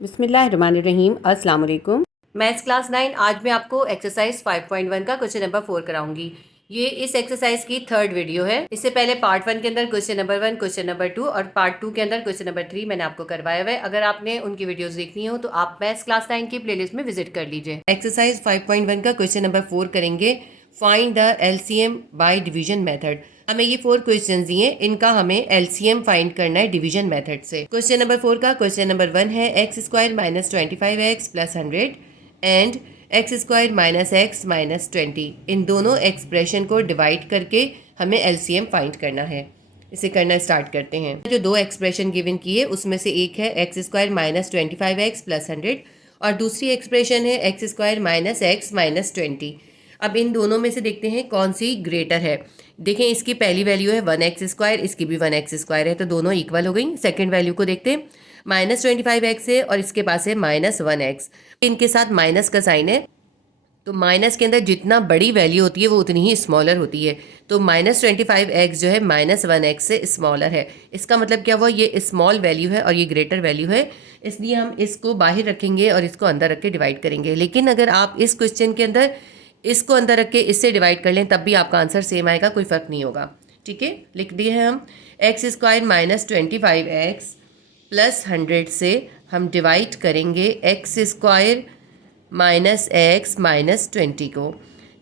बिस्मिल्लाहिर्रहमानिर्रहीम। अस्सलाम वालेकुम। मैथ्स क्लास 9 आज मैं आपको एक्सरसाइज 5.1 का क्वेश्चन नंबर 4 कराऊंगी। ये इस एक्सरसाइज की थर्ड वीडियो है। इससे पहले पार्ट 1 के अंदर क्वेश्चन नंबर 1, क्वेश्चन नंबर 2 और पार्ट 2 के अंदर क्वेश्चन नंबर 3 मैंने आपको करवाया हुआ है। अगर आपने उनकी वीडियोस देखनी हो तो आप मैथ्स क्लास 9 की प्लेलिस्ट में विजिट कर लीजिए। एक्सरसाइज 5.1 का क्वेश्चन नंबर 4 करेंगे, find the LCM by division method. हमें ये 4 क्वेश्चन दिए, इनका हमें एलसीएम फाइंड करना है डिवीजन मेथड से। क्वेश्चन नंबर 4 का क्वेश्चन नंबर 1 है X square minus 25x plus 100 and x square minus X minus 20। इन दोनों एक्सप्रेशन को डिवाइड करके हमें एलसीएम फाइंड करना है। इसे करना स्टार्ट करते हैं। जो दो एक्सप्रेशन गिवन की है उसमें से एक है X square minus 25x plus 100 और दूसरी एक्सप्रेशन है X square minus X minus 20। अब इन दोनों में से देखते हैं कौन सी ग्रेटर है। देखें, इसकी पहली वैल्यू है 1x², इसकी भी 1x² है, तो दोनों इक्वल हो गई। सेकंड वैल्यू को देखते हैं, माइनस 25x है और इसके पास है माइनस 1x। इनके साथ माइनस का साइन है, तो माइनस के अंदर जितना बड़ी वैल्यू होती है वो उतनी ही स्मॉलर होती है। तो माइनस 25x जो है माइनस 1x से स्मॉलर है। इसका मतलब क्या हुआ, ये स्मॉल वैल्यू है और ये ग्रेटर वैल्यू है, इसलिए हम इसको बाहर रखेंगे और इसको अंदर रख के डिवाइड करेंगे। लेकिन अगर आप इस क्वेश्चन के अंदर इसको अंदर रख के इससे डिवाइड कर लें तब भी आपका आंसर सेम आएगा, कोई फ़र्क नहीं होगा। ठीक है, लिख दिए हैं हम x square minus 25x plus 100 से हम डिवाइड करेंगे x square minus X minus 20 को।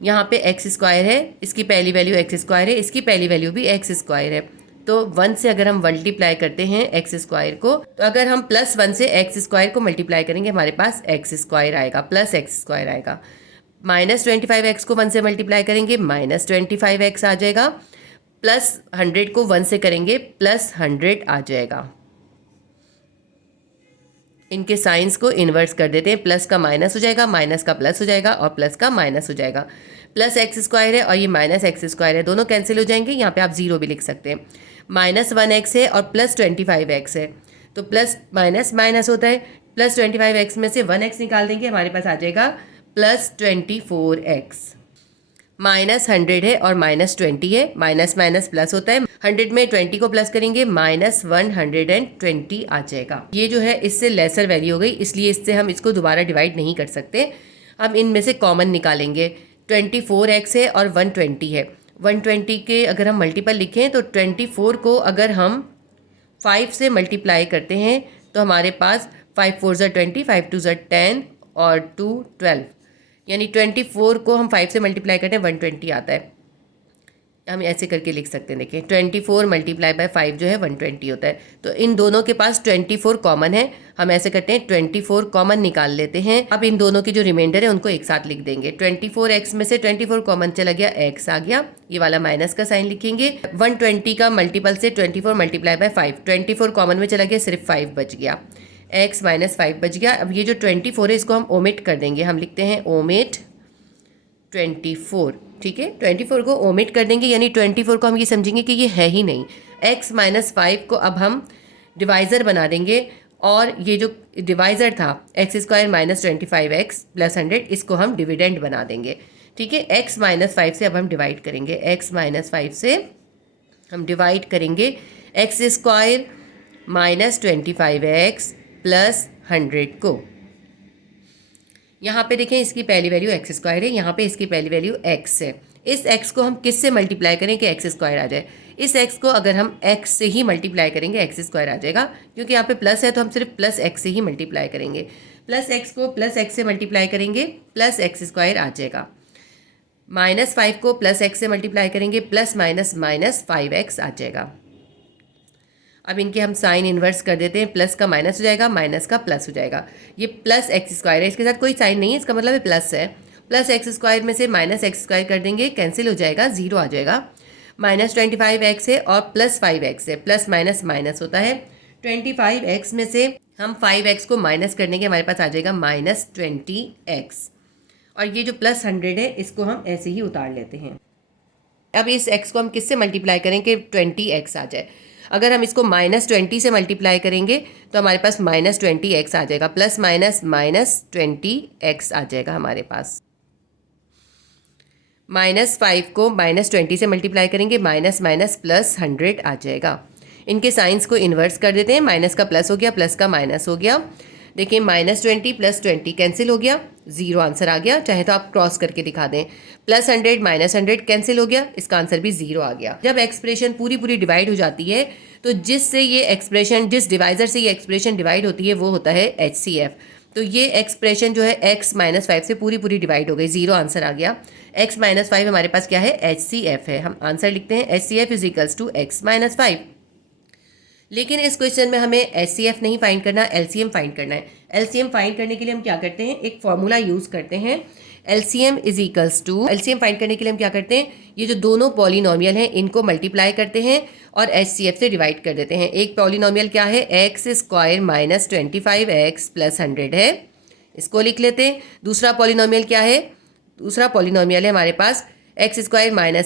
यहाँ पे एक्स स्क्वायर है, इसकी पहली वैल्यू एक्स स्क्वायर है, इसकी पहली वैल्यू भी एक्स स्क्वायर है। तो 1 से अगर हम मल्टीप्लाई करते हैं एक्स स्क्वायर को, तो अगर हम प्लस 1 से एक्स स्क्वायर को मल्टीप्लाई करेंगे हमारे पास एक्स स्क्वायर आएगा, प्लस एक्स स्क्वायर आएगा। माइनस 25x को 1 से मल्टीप्लाई करेंगे माइनस 25x आ जाएगा, प्लस 100 को 1 से करेंगे प्लस 100 आ जाएगा। इनके साइंस को इन्वर्स कर देते हैं, प्लस का माइनस हो जाएगा, माइनस का प्लस हो जाएगा और प्लस का माइनस हो जाएगा। प्लस एक्स स्क्वायर है और ये माइनस एक्स स्क्वायर है, दोनों कैंसिल हो जाएंगे। यहाँ पे आप 0 भी लिख सकते हैं। माइनस 1x है और प्लस 25x है, तो प्लस माइनस माइनस होता है। प्लस 25x में से 1x निकाल देंगे, हमारे पास आ जाएगा प्लस 24x। माइनस 100 है और माइनस 20 है, माइनस माइनस प्लस होता है। 100 में 20 को प्लस करेंगे माइनस 120 आ जाएगा। ये जो है इससे लेसर वैल्यू हो गई, इसलिए इससे हम इसको दोबारा डिवाइड नहीं कर सकते। हम इनमें से कॉमन निकालेंगे। 24x है और 120 है। 120 के अगर हम मल्टीपल लिखें तो 24 को अगर हम 5 से मल्टीप्लाई करते हैं तो हमारे पास 5 4 ज़ा 20, 5 2 ज़ा 10 और 2 12, यानी 24 को हम 5 से मल्टीप्लाई करते हैं 120 आता है। हम ऐसे करके लिख सकते हैं, देखिए 24 मल्टीप्लाई बाय 5 जो है 120 होता है। तो इन दोनों के पास 24 कॉमन है, हम ऐसे करते हैं 24 कॉमन निकाल लेते हैं। अब इन दोनों की जो रिमाइंडर है उनको एक साथ लिख देंगे। 24x में से 24 कॉमन चला गया, x आ गया, ये वाला माइनस का साइन लिखेंगे। 120 का मल्टीपल से 24 मल्टीप्लाई बाय 5, 24 कॉमन में चला गया, सिर्फ 5 बच गया, x माइनस 5 बच गया। अब ये जो 24 है इसको हम ओमिट कर देंगे, हम लिखते हैं ओमिट 24। ठीक है, 24 को ओमिट कर देंगे, यानी 24 को हम ये समझेंगे कि ये है ही नहीं। x माइनस 5 को अब हम डिवाइज़र बना देंगे और ये जो डिवाइज़र था x square minus 25x plus 100, इसको हम डिविडेंड बना देंगे। ठीक है, x माइनस 5 से अब हम डिवाइड करेंगे, x माइनस 5 से हम डिवाइड करेंगे x square minus 25x plus 100 को। यहाँ पे देखें, इसकी पहली वैल्यू एक्स स्क्वायर है, यहाँ पे इसकी पहली वैल्यू x है। इस x को हम किस से मल्टीप्लाई करें कि एक्स स्क्वायर आ जाए। इस x को अगर हम x से ही मल्टीप्लाई करेंगे एक्स स्क्वायर आ जाएगा, क्योंकि यहाँ पे प्लस है तो हम सिर्फ प्लस x से ही मल्टीप्लाई करेंगे। प्लस x को प्लस x से मल्टीप्लाई करेंगे प्लस एक्स स्क्वायर आ जाएगा। माइनस 5 को प्लस x से मल्टीप्लाई करेंगे प्लस माइनस माइनस 5x आ जाएगा। अब इनके हम साइन इन्वर्स कर देते हैं, प्लस का माइनस हो जाएगा, माइनस का प्लस हो जाएगा। ये प्लस एक्स स्क्वायर है, इसके साथ कोई साइन नहीं है, इसका मतलब है प्लस है। प्लस एक्स स्क्वायर में से माइनस एक्स स्क्वायर कर देंगे, कैंसिल हो जाएगा, 0 आ जाएगा। माइनस 25x है और प्लस 5x है, प्लस माइनस माइनस होता है। 25x में से हम 5x को माइनस कर देंगे, हमारे पास आ जाएगा माइनस 20x। और ये जो प्लस 100 है इसको हम ऐसे ही उतार लेते हैं। अब इस x को हम किससे मल्टीप्लाई करें कि 20x आ जाए। अगर हम इसको माइनस 20 से मल्टीप्लाई करेंगे तो हमारे पास माइनस 20x आ जाएगा, प्लस माइनस माइनस 20x आ जाएगा हमारे पास। माइनस 5 को माइनस 20 से मल्टीप्लाई करेंगे, माइनस माइनस प्लस 100 आ जाएगा। इनके साइंस को इन्वर्स कर देते हैं, माइनस का प्लस हो गया, प्लस का माइनस हो गया। देखिए -20 + 20 कैंसिल हो गया, 0 आंसर आ गया। चाहे तो आप क्रॉस करके दिखा दें। +100 -100 कैंसिल हो गया, इसका आंसर भी 0 आ गया। जब एक्सप्रेशन पूरी पूरी डिवाइड हो जाती है तो जिससे ये एक्सप्रेशन, जिस डिवाइजर से ये एक्सप्रेशन डिवाइड होती है वो होता है HCF। तो ये एक्सप्रेशन जो है x -5 से पूरी पूरी डिवाइड हो गई, 0 आंसर आ गया। x -5 हमारे पास क्या है, HCF है। हम आंसर लिखते हैं HCF = x -5। लेकिन इस क्वेश्चन में हमें HCF नहीं फाइंड करना, LCM फाइंड करना है। LCM फाइंड करने के लिए हम क्या करते हैं, एक फॉर्मूला यूज करते हैं। LCM फाइंड करने के लिए हम क्या करते हैं, ये जो दोनों पॉलिनोमियल हैं इनको मल्टीप्लाई करते हैं और HCF से डिवाइड कर देते हैं। एक पॉलिनोमियल क्या है, x² - 25x + 100 है, इसको लिख लेते हैं। दूसरा पॉलिनोमियल क्या है, दूसरा पॉलिनोमियल है हमारे पास x² -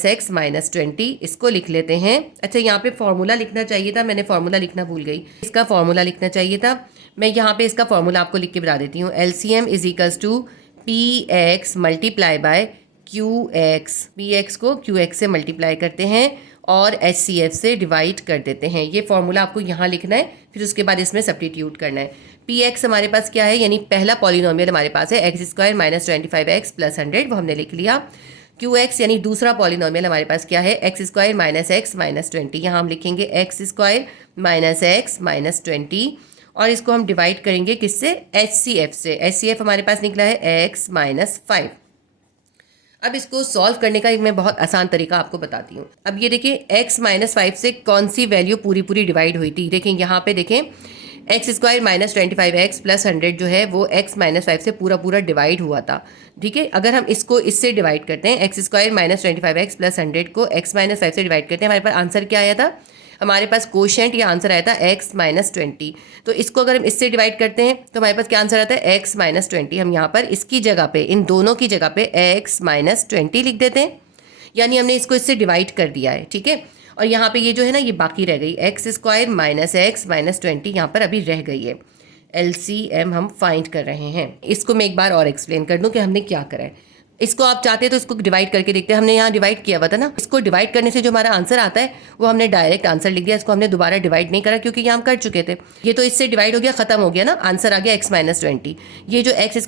x - 20, इसको लिख लेते हैं। अच्छा, यहाँ पे फॉर्मूला लिखना चाहिए था, मैंने फॉर्मूला लिखना भूल गई। इसका फॉर्मूला लिखना चाहिए था, मैं यहाँ पे इसका फॉर्मूला आपको लिख के बता देती हूँ। LCM = px × qx, px को qx से मल्टीप्लाई करते हैं और HCF से डिवाइड कर देते हैं। ये फॉर्मूला आपको यहाँ लिखना है, फिर उसके बाद इसमें सब्स्टिट्यूट करना है। px हमारे पास क्या है, यानी पहला पॉलिनोमियल हमारे पास है x² - 25x + 100, वो हमने लिख लिया। qx यानी दूसरा पॉलिनोमियल हमारे पास क्या है, x² - x - 20, यहाँ हम लिखेंगे x² - x - 20 और इसको हम डिवाइड करेंगे किससे, HCF से। HCF हमारे पास निकला है x -5। अब इसको सॉल्व करने का एक मैं बहुत आसान तरीका आपको बताती हूँ। अब ये देखिए x -5 से कौन सी वैल्यू पूरी पूरी डिवाइड हुई थी, देखें यहाँ पे देखें x² - 25x + 100 जो है वो x -5 से पूरा पूरा डिवाइड हुआ था। ठीक है, अगर हम इसको इससे डिवाइड करते हैं, x² - 25x + 100 को x -5 से डिवाइड करते हैं, हमारे पास आंसर क्या आया था, हमारे पास कोशेंट या आंसर आया था x -20। तो इसको अगर हम इससे डिवाइड करते हैं तो हमारे पास क्या आंसर आता है, x -20। हम यहाँ पर इसकी जगह पे, इन दोनों की जगह पे x -20 लिख देते हैं, यानी हमने इसको इससे डिवाइड कर दिया है। ठीक है, और यहाँ पे ये जो है ना, ये बाकी रह गई, x² - x - 20 यहाँ पर अभी रह गई है। LCM हम फाइंड कर रहे हैं। इसको मैं एक बार और एक्सप्लेन कर दूं कि हमने क्या करा है। इसको आप चाहते हैं तो इसको डिवाइड करके देखते हैं, हमने यहाँ डिवाइड किया हुआ था ना, इसको डिवाइड करने से जो हमारा आंसर आता है वो हमने डायरेक्ट आंसर लिख दिया, इसको हमने दोबारा डिवाइड नहीं करा क्योंकि ये हम कर चुके थे। ये तो इससे डिवाइड हो गया, खत्म हो गया ना, आंसर आ गया x -20। ये जो x² -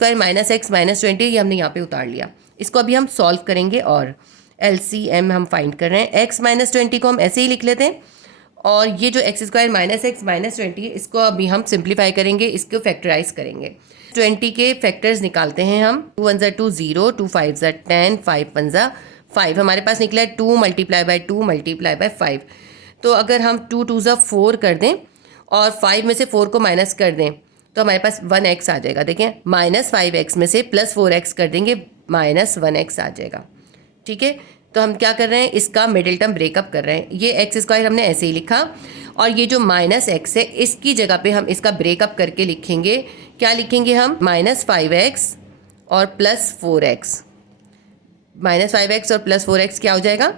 x - 20 ये हमने यहाँ पे उतार लिया। इसको अभी हम सॉल्व करेंगे और LCM हम फाइंड कर रहे हैं। x -20 को हम ऐसे ही लिख लेते हैं और ये जो x² - x - 20 है इसको अभी हम सिंप्लीफाई करेंगे, इसको फैक्टराइज करेंगे। 20 के फैक्टर्स निकालते हैं हम। 2 1 = 2 0, 2 5 = 10, 5 1 = 5। हमारे पास निकला है 2 × 2 × 5। तो अगर हम 2 2 = 4 कर दें और 5 में से 4 को माइनस कर दें तो हमारे पास 1x आ जाएगा। देखें, -5x में से +4x कर देंगे, -1x आ जाएगा। ठीक है, तो हम क्या कर रहे हैं, इसका मिडिल टर्म ब्रेकअप कर रहे हैं। ये x² हमने ऐसे ही लिखा और ये जो -x है इसकी जगह पे हम इसका ब्रेकअप करके लिखेंगे। क्या लिखेंगे हम, -5x और +4x। -5x और +4x क्या हो जाएगा,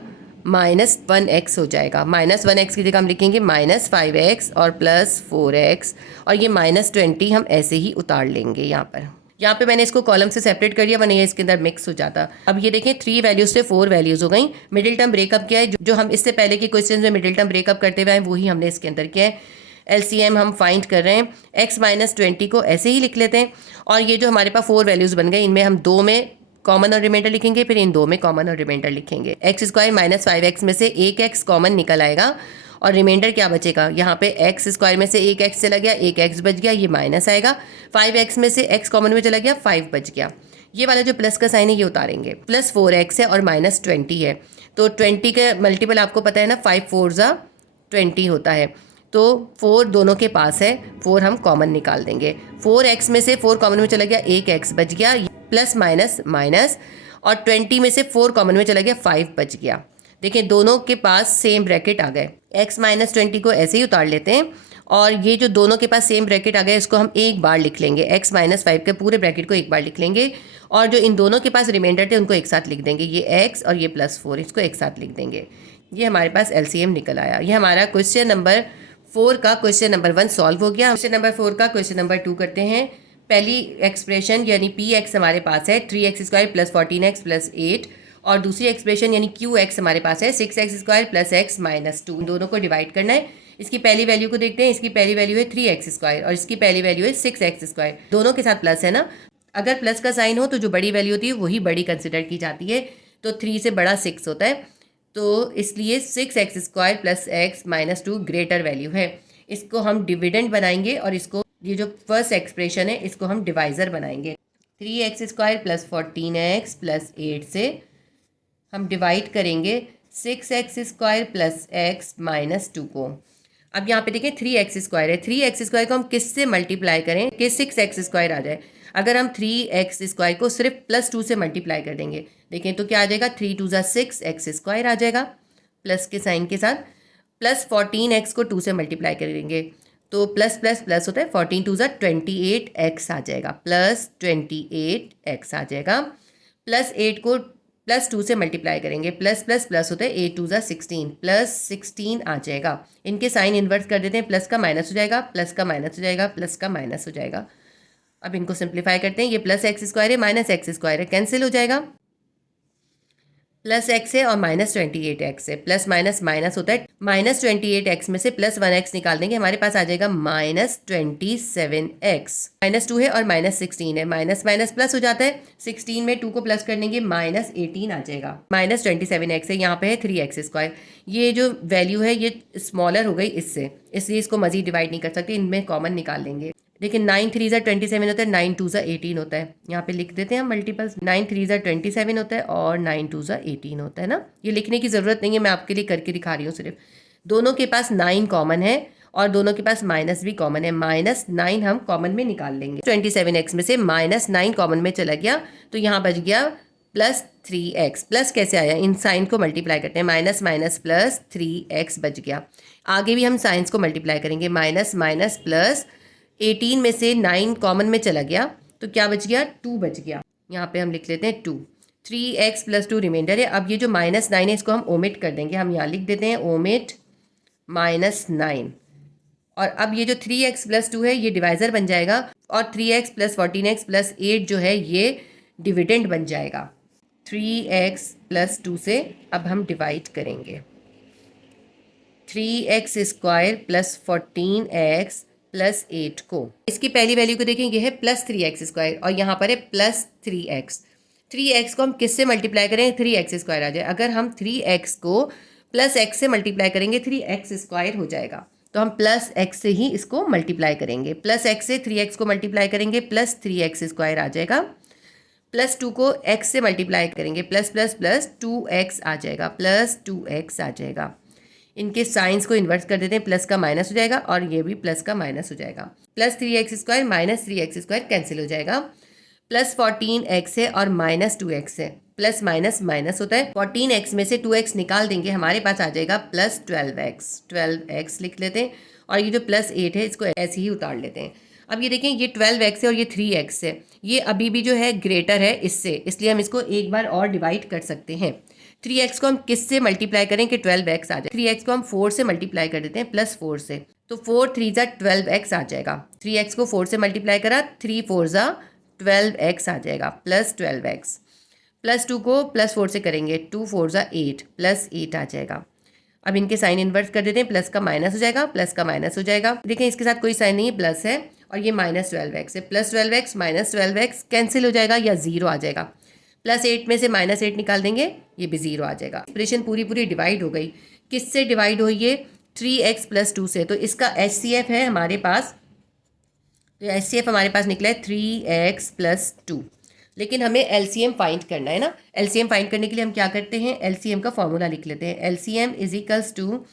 -1x हो जाएगा। -1x की जगह हम लिखेंगे -5x और +4x और ये -20 हम ऐसे ही उतार लेंगे। यहाँ पे मैंने इसको कॉलम से सेपरेट कर दिया, वरना ये इसके अंदर मिक्स हो जाता। अब ये देखें 3 वैल्यूज से 4 वैल्यूज हो गई। मिडिल टर्म ब्रेकअप किया है, जो हम इससे पहले के क्वेश्चन में मिडिल टर्म ब्रेकअप करते हुए हैं वही हमने इसके अंदर किया है। LCM हम फाइंड कर रहे हैं। x -20 को ऐसे ही लिख लेते हैं और ये जो हमारे पास 4 वैल्यूज बन गए, इनमें हम 2 में कॉमन और रिमाइंडर लिखेंगे, फिर इन 2 में कॉमन और रिमाइंडर लिखेंगे। x² - 5x में से एक x कॉमन निकल आएगा और रिमाइंडर क्या बचेगा, यहाँ पे x² में से एक x चला गया, एक x बच गया, ये माइनस आएगा। 5x में से x कॉमन में चला गया, 5 बच गया। ये वाला जो प्लस का साइन है ये उतारेंगे। +4x है और -20 है, तो 20 के मल्टीपल आपको पता है ना, 5 4 = 20 होता है। तो 4 दोनों के पास है, 4 हम कॉमन निकाल देंगे। 4x में से 4 कॉमन में चला गया, एक x बच गया, प्लस माइनस माइनस, और 20 में से 4 कॉमन में चला गया, 5 बच गया। देखिए दोनों के पास सेम ब्रैकेट आ गए। x -20 को ऐसे ही उतार लेते हैं और ये जो दोनों के पास सेम ब्रैकेट आ गए इसको हम एक बार लिख लेंगे। x -5 के पूरे ब्रैकेट को एक बार लिख लेंगे और जो इन दोनों के पास रिमाइंडर थे उनको एक साथ लिख देंगे। ये x और ये +4 इसको एक साथ लिख देंगे। ये हमारे पास LCM निकल आया। ये हमारा क्वेश्चन नंबर 4 का क्वेश्चन नंबर 1 सॉल्व हो गया। क्वेश्चन नंबर 4 का क्वेश्चन नंबर 2 करते हैं। पहली एक्सप्रेशन यानी px हमारे पास है 3x² + 14x + 8 और दूसरी एक्सप्रेशन यानी qx हमारे पास है 6x² + x - 2। दोनों को डिवाइड करना है। इसकी पहली वैल्यू को देखते हैं। इसकी पहली वैल्यू है 3x² और इसकी पहली वैल्यू है 6x²। दोनों के साथ प्लस है ना, अगर प्लस का साइन हो तो जो बड़ी वैल्यू होती है वही बड़ी कंसिडर की जाती है। तो 3 से बड़ा 6 होता है, तो इसलिए 6x² plus x minus 2 greater value है। इसको हम डिविडेंड बनाएंगे और इसको, ये जो फर्स्ट एक्सप्रेशन है, इसको हम डिवाइज़र बनाएंगे। 3x² प्लस 14x प्लस 8 से हम डिवाइड करेंगे 6x² प्लस x माइनस 2 को। अब यहाँ पे देखें 3x² है, 3x² को हम किससे मल्टीप्लाई करें कि 6x² आ जाए। अगर हम 3x² को सिर्फ +2 से मल्टीप्लाई कर देंगे, देखें तो क्या आ जाएगा, 3 2 ज़ा 6x² आ जाएगा प्लस के साइन के साथ, प्लस 14x को 2 से मल्टीप्लाई करेंगे तो प्लस प्लस प्लस होता है, 14 2 ज़ा 28x आ जाएगा, प्लस 28x आ जाएगा। प्लस 8 को +2 से मल्टीप्लाई करेंगे, प्लस प्लस प्लस होता है, 8 2 ज़ा 16, प्लस 16 आ जाएगा। इनके साइन इन्वर्स कर देते हैं, प्लस का माइनस हो जाएगा, प्लस का माइनस हो जाएगा, प्लस का माइनस हो जाएगा। अब इनको सिंप्लीफाई करते हैं, ये प्लस x² है माइनस x² है, कैंसिल हो जाएगा। प्लस x है और माइनस 28x है, प्लस माइनस माइनस होता है, माइनस 28x में से प्लस 1x निकाल देंगे, हमारे पास आ जाएगा माइनस 27x। माइनस 2 है और माइनस 16 है, माइनस माइनस प्लस हो जाता है, 16 में 2 को प्लस कर देंगे, माइनस 18 आ जाएगा। माइनस 27x है, यहाँ पे है 3x²। ये जो वैल्यू है ये स्मॉलर हो गई इससे, इसलिए इसको मजीद डिवाइड नहीं कर सकते, इनमें कॉमन निकाल लेंगे। लेकिन 9 3 ज़ा 27 होता है, 9 2 ज़ा 18 होता है, यहाँ पे लिख देते हैं हम मल्टीपल्स। 9 3 ज़ा 27 होता है और 9 2 ज़ा 18 होता है ना, ये लिखने की ज़रूरत नहीं है, मैं आपके लिए करके दिखा रही हूँ सिर्फ। दोनों के पास 9 कॉमन है और दोनों के पास माइनस भी कॉमन है, माइनस 9 हम कॉमन में निकाल लेंगे। 27x में से माइनस 9 कॉमन में चला गया तो यहाँ बच गया प्लस 3x। प्लस कैसे आया, इन साइन को मल्टीप्लाई करते हैं, माइनस माइनस प्लस 3x बच गया। आगे भी हम साइंस को मल्टीप्लाई करेंगे, माइनस माइनस प्लस 18 में से 9 कॉमन में चला गया तो क्या बच गया, 2 बच गया। यहाँ पे हम लिख लेते हैं 2, 3x प्लस 2 रिमाइंडर है। अब ये जो माइनस 9 है इसको हम ओमिट कर देंगे, हम यहाँ लिख देते हैं ओमिट माइनस 9। और अब ये जो 3x प्लस 2 है ये डिवाइज़र बन जाएगा और 3x प्लस 14x प्लस 8 जो है ये डिविडेंड बन जाएगा। 3x प्लस 2 से अब हम डिवाइड करेंगे, 3x² प्लस 14x प्लस 8 को। इसकी पहली वैल्यू को देखें, ये है प्लस 3x² और यहाँ पर है प्लस 3x। 3x को हम किससे मल्टीप्लाई करें, 3x² आ जाए। अगर हम 3x को प्लस x से मल्टीप्लाई करेंगे 3x² हो जाएगा, तो हम प्लस x से ही इसको मल्टीप्लाई करेंगे। प्लस x से 3x को मल्टीप्लाई करेंगे, प्लस 3x² आ जाएगा। प्लस 2 को x से मल्टीप्लाई करेंगे, प्लस प्लस प्लस 2x आ जाएगा, प्लस 2x आ जाएगा। इनके साइंस को इन्वर्स कर देते हैं, प्लस का माइनस हो जाएगा और ये भी प्लस का माइनस हो जाएगा। Plus 3x² minus 3x² cancel हो जाएगा। प्लस 14x है और माइनस 2x है, प्लस माइनस माइनस होता है, 14x में से 2x निकाल देंगे, हमारे पास आ जाएगा प्लस 12x। 12x लिख लेते हैं और ये जो प्लस 8 है इसको ऐसे ही उतार लेते हैं। अब ये देखें, ये 12x है और ये 3x है, ये अभी भी जो है ग्रेटर है इससे, इसलिए हम इसको एक बार और डिवाइड कर सकते हैं। 3x को हम किससे मल्टीप्लाई करें कि 12x आ जाए, 3x को हम 4 से मल्टीप्लाई कर देते हैं, प्लस 4 से, तो 4 3 ज़ा 12x आ जाएगा। 3x को 4 से मल्टीप्लाई करा, 3 4 ज़ा 12x आ जाएगा, प्लस 12x। प्लस 2 को प्लस 4 से करेंगे, 2 4 ज़ा 8, प्लस 8 आ जाएगा। अब इनके साइन इन्वर्स कर देते हैं, प्लस का माइनस हो जाएगा, प्लस का माइनस हो जाएगा। देखें इसके साथ कोई साइन नहीं है, प्लस है और ये माइनस 12x है, plus 12x minus 12x cancel हो जाएगा या 0 आ जाएगा। प्लस 8 में से माइनस 8 निकाल देंगे, ये भी 0 आ जाएगा। एक्सप्रेशन पूरी पूरी डिवाइड हो गई। किससे डिवाइड हुई है, 3x प्लस 2 से, तो इसका HCF है हमारे पास, तो HCF हमारे पास निकला है 3x प्लस 2। लेकिन हमें LCM फाइंड करना है ना, LCM फाइंड करने के लिए हम क्या करते हैं, LCM का फॉर्मूला लिख लेते हैं। LCM is equals to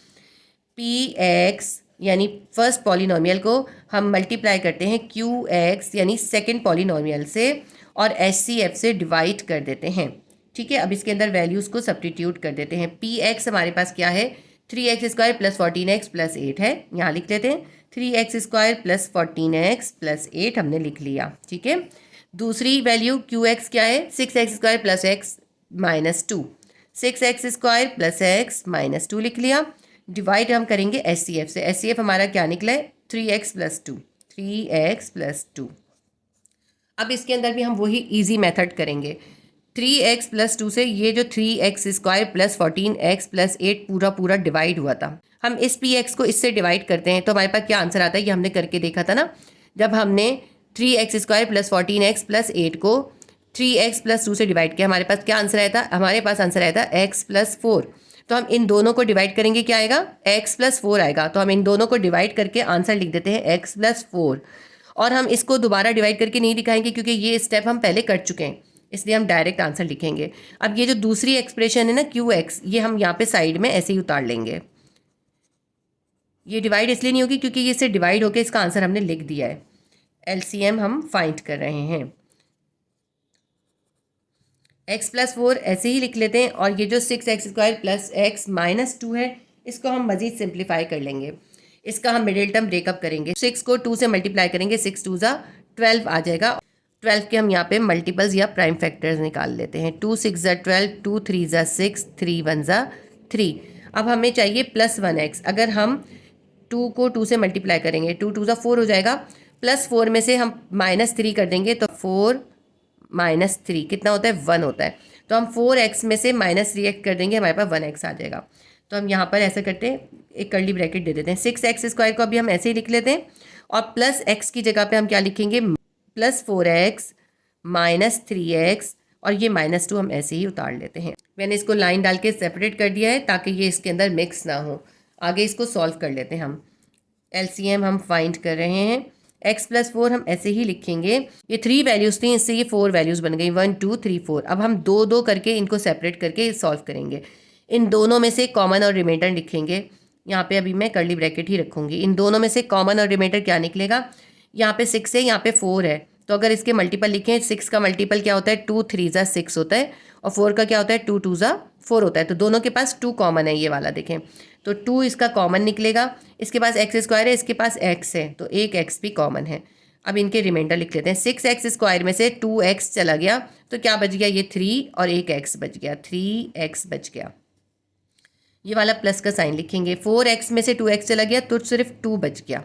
PX यानी फर्स्ट पॉलिनोमियल को हम मल्टीप्लाई करते हैं QX यानी सेकंड पॉलिनोमियल से और HCF से डिवाइड कर देते हैं। ठीक है, अब इसके अंदर वैल्यूज़ को सब्स्टिट्यूट कर देते हैं। PX हमारे पास क्या है, 3x² प्लस 14x प्लस 8 है, यहाँ लिख लेते हैं 3x² प्लस 14x प्लस 8 हमने लिख लिया। ठीक है, दूसरी वैल्यू QX क्या है, 6x² plus x minus 2, 6x² plus x minus 2 लिख लिया। डिवाइड हम करेंगे HCF से, HCF हमारा क्या निकला है, 3x प्लस 2, 3x प्लस 2। अब इसके अंदर भी हम वही इजी मेथड करेंगे, 3x+2 से ये जो 3x² प्लस 14x+8 पूरा पूरा डिवाइड हुआ था, हम इस px को इससे डिवाइड करते हैं तो हमारे पास क्या आंसर आता है, ये हमने करके देखा था ना। जब हमने 3x² प्लस 14x+8 को 3x+2 से डिवाइड किया, हमारे पास क्या आंसर आया था, हमारे पास आंसर आया था x+4। तो हम इन दोनों को डिवाइड करेंगे, क्या आएगा, x+4 आएगा। तो हम इन दोनों को डिवाइड करके आंसर लिख देते हैं x+4। और हम इसको दोबारा डिवाइड करके नहीं दिखाएंगे क्योंकि ये स्टेप हम पहले कर चुके हैं, इसलिए हम डायरेक्ट आंसर लिखेंगे। अब ये जो दूसरी एक्सप्रेशन है ना QX, ये हम यहाँ पे साइड में ऐसे ही उतार लेंगे। ये डिवाइड इसलिए नहीं होगी क्योंकि ये इससे डिवाइड होकर इसका आंसर हमने लिख दिया है। LCM हम फाइंड कर रहे हैं। x+4 ऐसे ही लिख लेते हैं और ये जो 6x² प्लस x-2 है इसको हम मज़ीद सिंप्लीफाई कर लेंगे। इसका हम मिडिल टर्म ब्रेकअप करेंगे। 6 को 2 से मल्टीप्लाई करेंगे, 6 2 ज़ा 12 आ जाएगा। 12 के हम यहाँ पे मल्टीपल्स या प्राइम फैक्टर्स निकाल लेते हैं। 2 6 ज़ा 12, 2 3 ज़ा 6, 3 1 ज़ा 3। अब हमें चाहिए +1x। अगर हम 2 को 2 से मल्टीप्लाई करेंगे, 2 2 ज़ा 4 हो जाएगा। +4 में से हम -3 कर देंगे तो 4 -3 कितना होता है, 1 होता है। तो हम 4x में से -3x कर देंगे, हमारे पास 1x आ जाएगा। तो हम यहाँ पर ऐसा करते हैं, एक कर्ली ब्रैकेट दे देते हैं। 6x² को अभी हम ऐसे ही लिख लेते हैं और प्लस x की जगह पे हम क्या लिखेंगे, +4x -3x और ये -2 हम ऐसे ही उतार लेते हैं। मैंने इसको लाइन डाल के सेपरेट कर दिया है ताकि ये इसके अंदर मिक्स ना हो। आगे इसको सॉल्व कर लेते हैं हम। LCM हम फाइंड कर रहे हैं। x+4 हम ऐसे ही लिखेंगे। ये 3 वैल्यूज़ थी, इससे ये 4 वैल्यूज़ बन गई, 1 2 3 4। अब हम 2 2 करके इनको सेपरेट करके सॉल्व करेंगे। इन दोनों में से कॉमन और रिमाइंडर लिखेंगे। यहाँ पे अभी मैं कर्ली ब्रैकेट ही रखूँगी। इन दोनों में से कॉमन और रिमाइंडर क्या निकलेगा, यहाँ पे 6 है, यहाँ पे 4 है। तो अगर इसके मल्टीपल लिखें, 6 का मल्टीपल क्या होता है, 2 3 ज़ा 6 होता है और 4 का क्या होता है, 2 2 ज़ा 4 होता है। तो दोनों के पास 2 कॉमन है, ये वाला देखें तो 2 इसका कॉमन निकलेगा। इसके पास x² है, इसके पास x है, तो एक x भी कॉमन है। अब इनके रिमाइंडर लिख लेते हैं। 6x² में से 2x चला गया तो क्या बच गया, ये 3 और एक x बच गया, 3x बच गया। ये वाला प्लस का साइन लिखेंगे। 4x में से 2x चला गया तो सिर्फ 2 बच गया।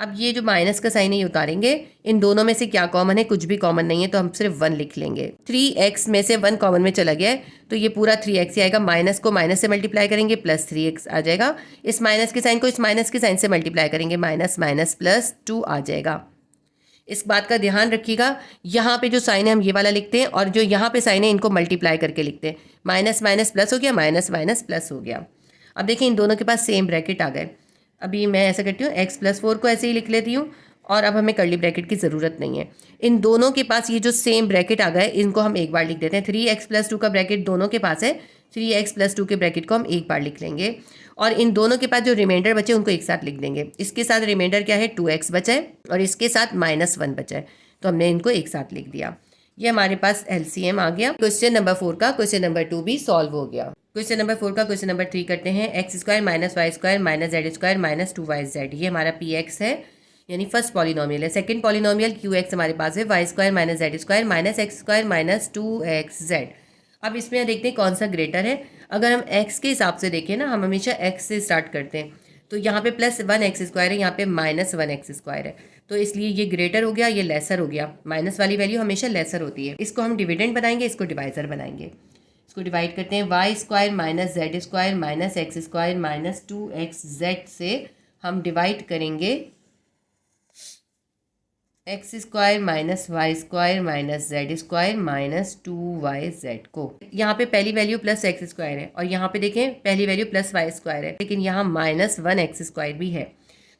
अब ये जो माइनस का साइन है ये उतारेंगे। इन दोनों में से क्या कॉमन है, कुछ भी कॉमन नहीं है तो हम सिर्फ 1 लिख लेंगे। 3x में से 1 कॉमन में चला गया है तो ये पूरा 3x ही आएगा। माइनस को माइनस से मल्टीप्लाई करेंगे, +3x आ जाएगा। इस माइनस के साइन को इस माइनस के साइन से मल्टीप्लाई करेंगे, माइनस माइनस +2 आ जाएगा। इस बात का ध्यान रखिएगा, यहाँ पे जो साइन है हम ये वाला लिखते हैं और जो यहाँ पे साइन है इनको मल्टीप्लाई करके लिखते हैं। माइनस माइनस प्लस हो गया, माइनस माइनस प्लस हो गया। अब देखिए इन दोनों के पास सेम ब्रैकेट आ गए। अभी मैं ऐसा करती हूँ, x+4 को ऐसे ही लिख लेती हूँ और अब हमें कर्ली ब्रैकेट की ज़रूरत नहीं है। इन दोनों के पास ये जो सेम ब्रैकेट आ गए इनको हम एक बार लिख देते हैं। 3x+2 का ब्रैकेट दोनों के पास है, 3x+2 के ब्रैकेट को हम एक बार लिख लेंगे और इन दोनों के पास जो रिमाइंडर बचे उनको एक साथ लिख देंगे। इसके साथ रिमाइंडर क्या है, 2x बचा है और इसके साथ -1 बचा है, तो हमने इनको एक साथ लिख दिया। ये हमारे पास LCM आ गया। क्वेश्चन नंबर 4 का क्वेश्चन नंबर 2 भी सॉल्व हो गया। क्वेश्चन नंबर 4 का क्वेश्चन नंबर 3 करते हैं। x² - y² - z² - 2yz, ये हमारा px है, यानी फर्स्ट पॉलिनोमियल है। सेकंड पॉलिनोमियल qx हमारे पास है, y² - z² - x² - 2xz। अब इसमें देखते हैं कौन सा ग्रेटर है। अगर हम x के हिसाब से देखें ना, हम हमेशा x से स्टार्ट करते हैं, तो यहाँ पे +1x² है, यहाँ पे -1x² है, तो इसलिए ये ग्रेटर हो गया, ये लेसर हो गया। माइनस वाली वैल्यू हमेशा लेसर होती है। इसको हम डिविडेंड बनाएंगे, इसको डिवाइजर बनाएंगे। इसको डिवाइड करते हैं, y² - z² - x² - 2xz से हम डिवाइड करेंगे x² - y² - z² - 2yz को। यहाँ पे पहली वैल्यू +x² है और यहाँ पे देखें पहली वैल्यू +y² है, लेकिन यहाँ -1x² भी है।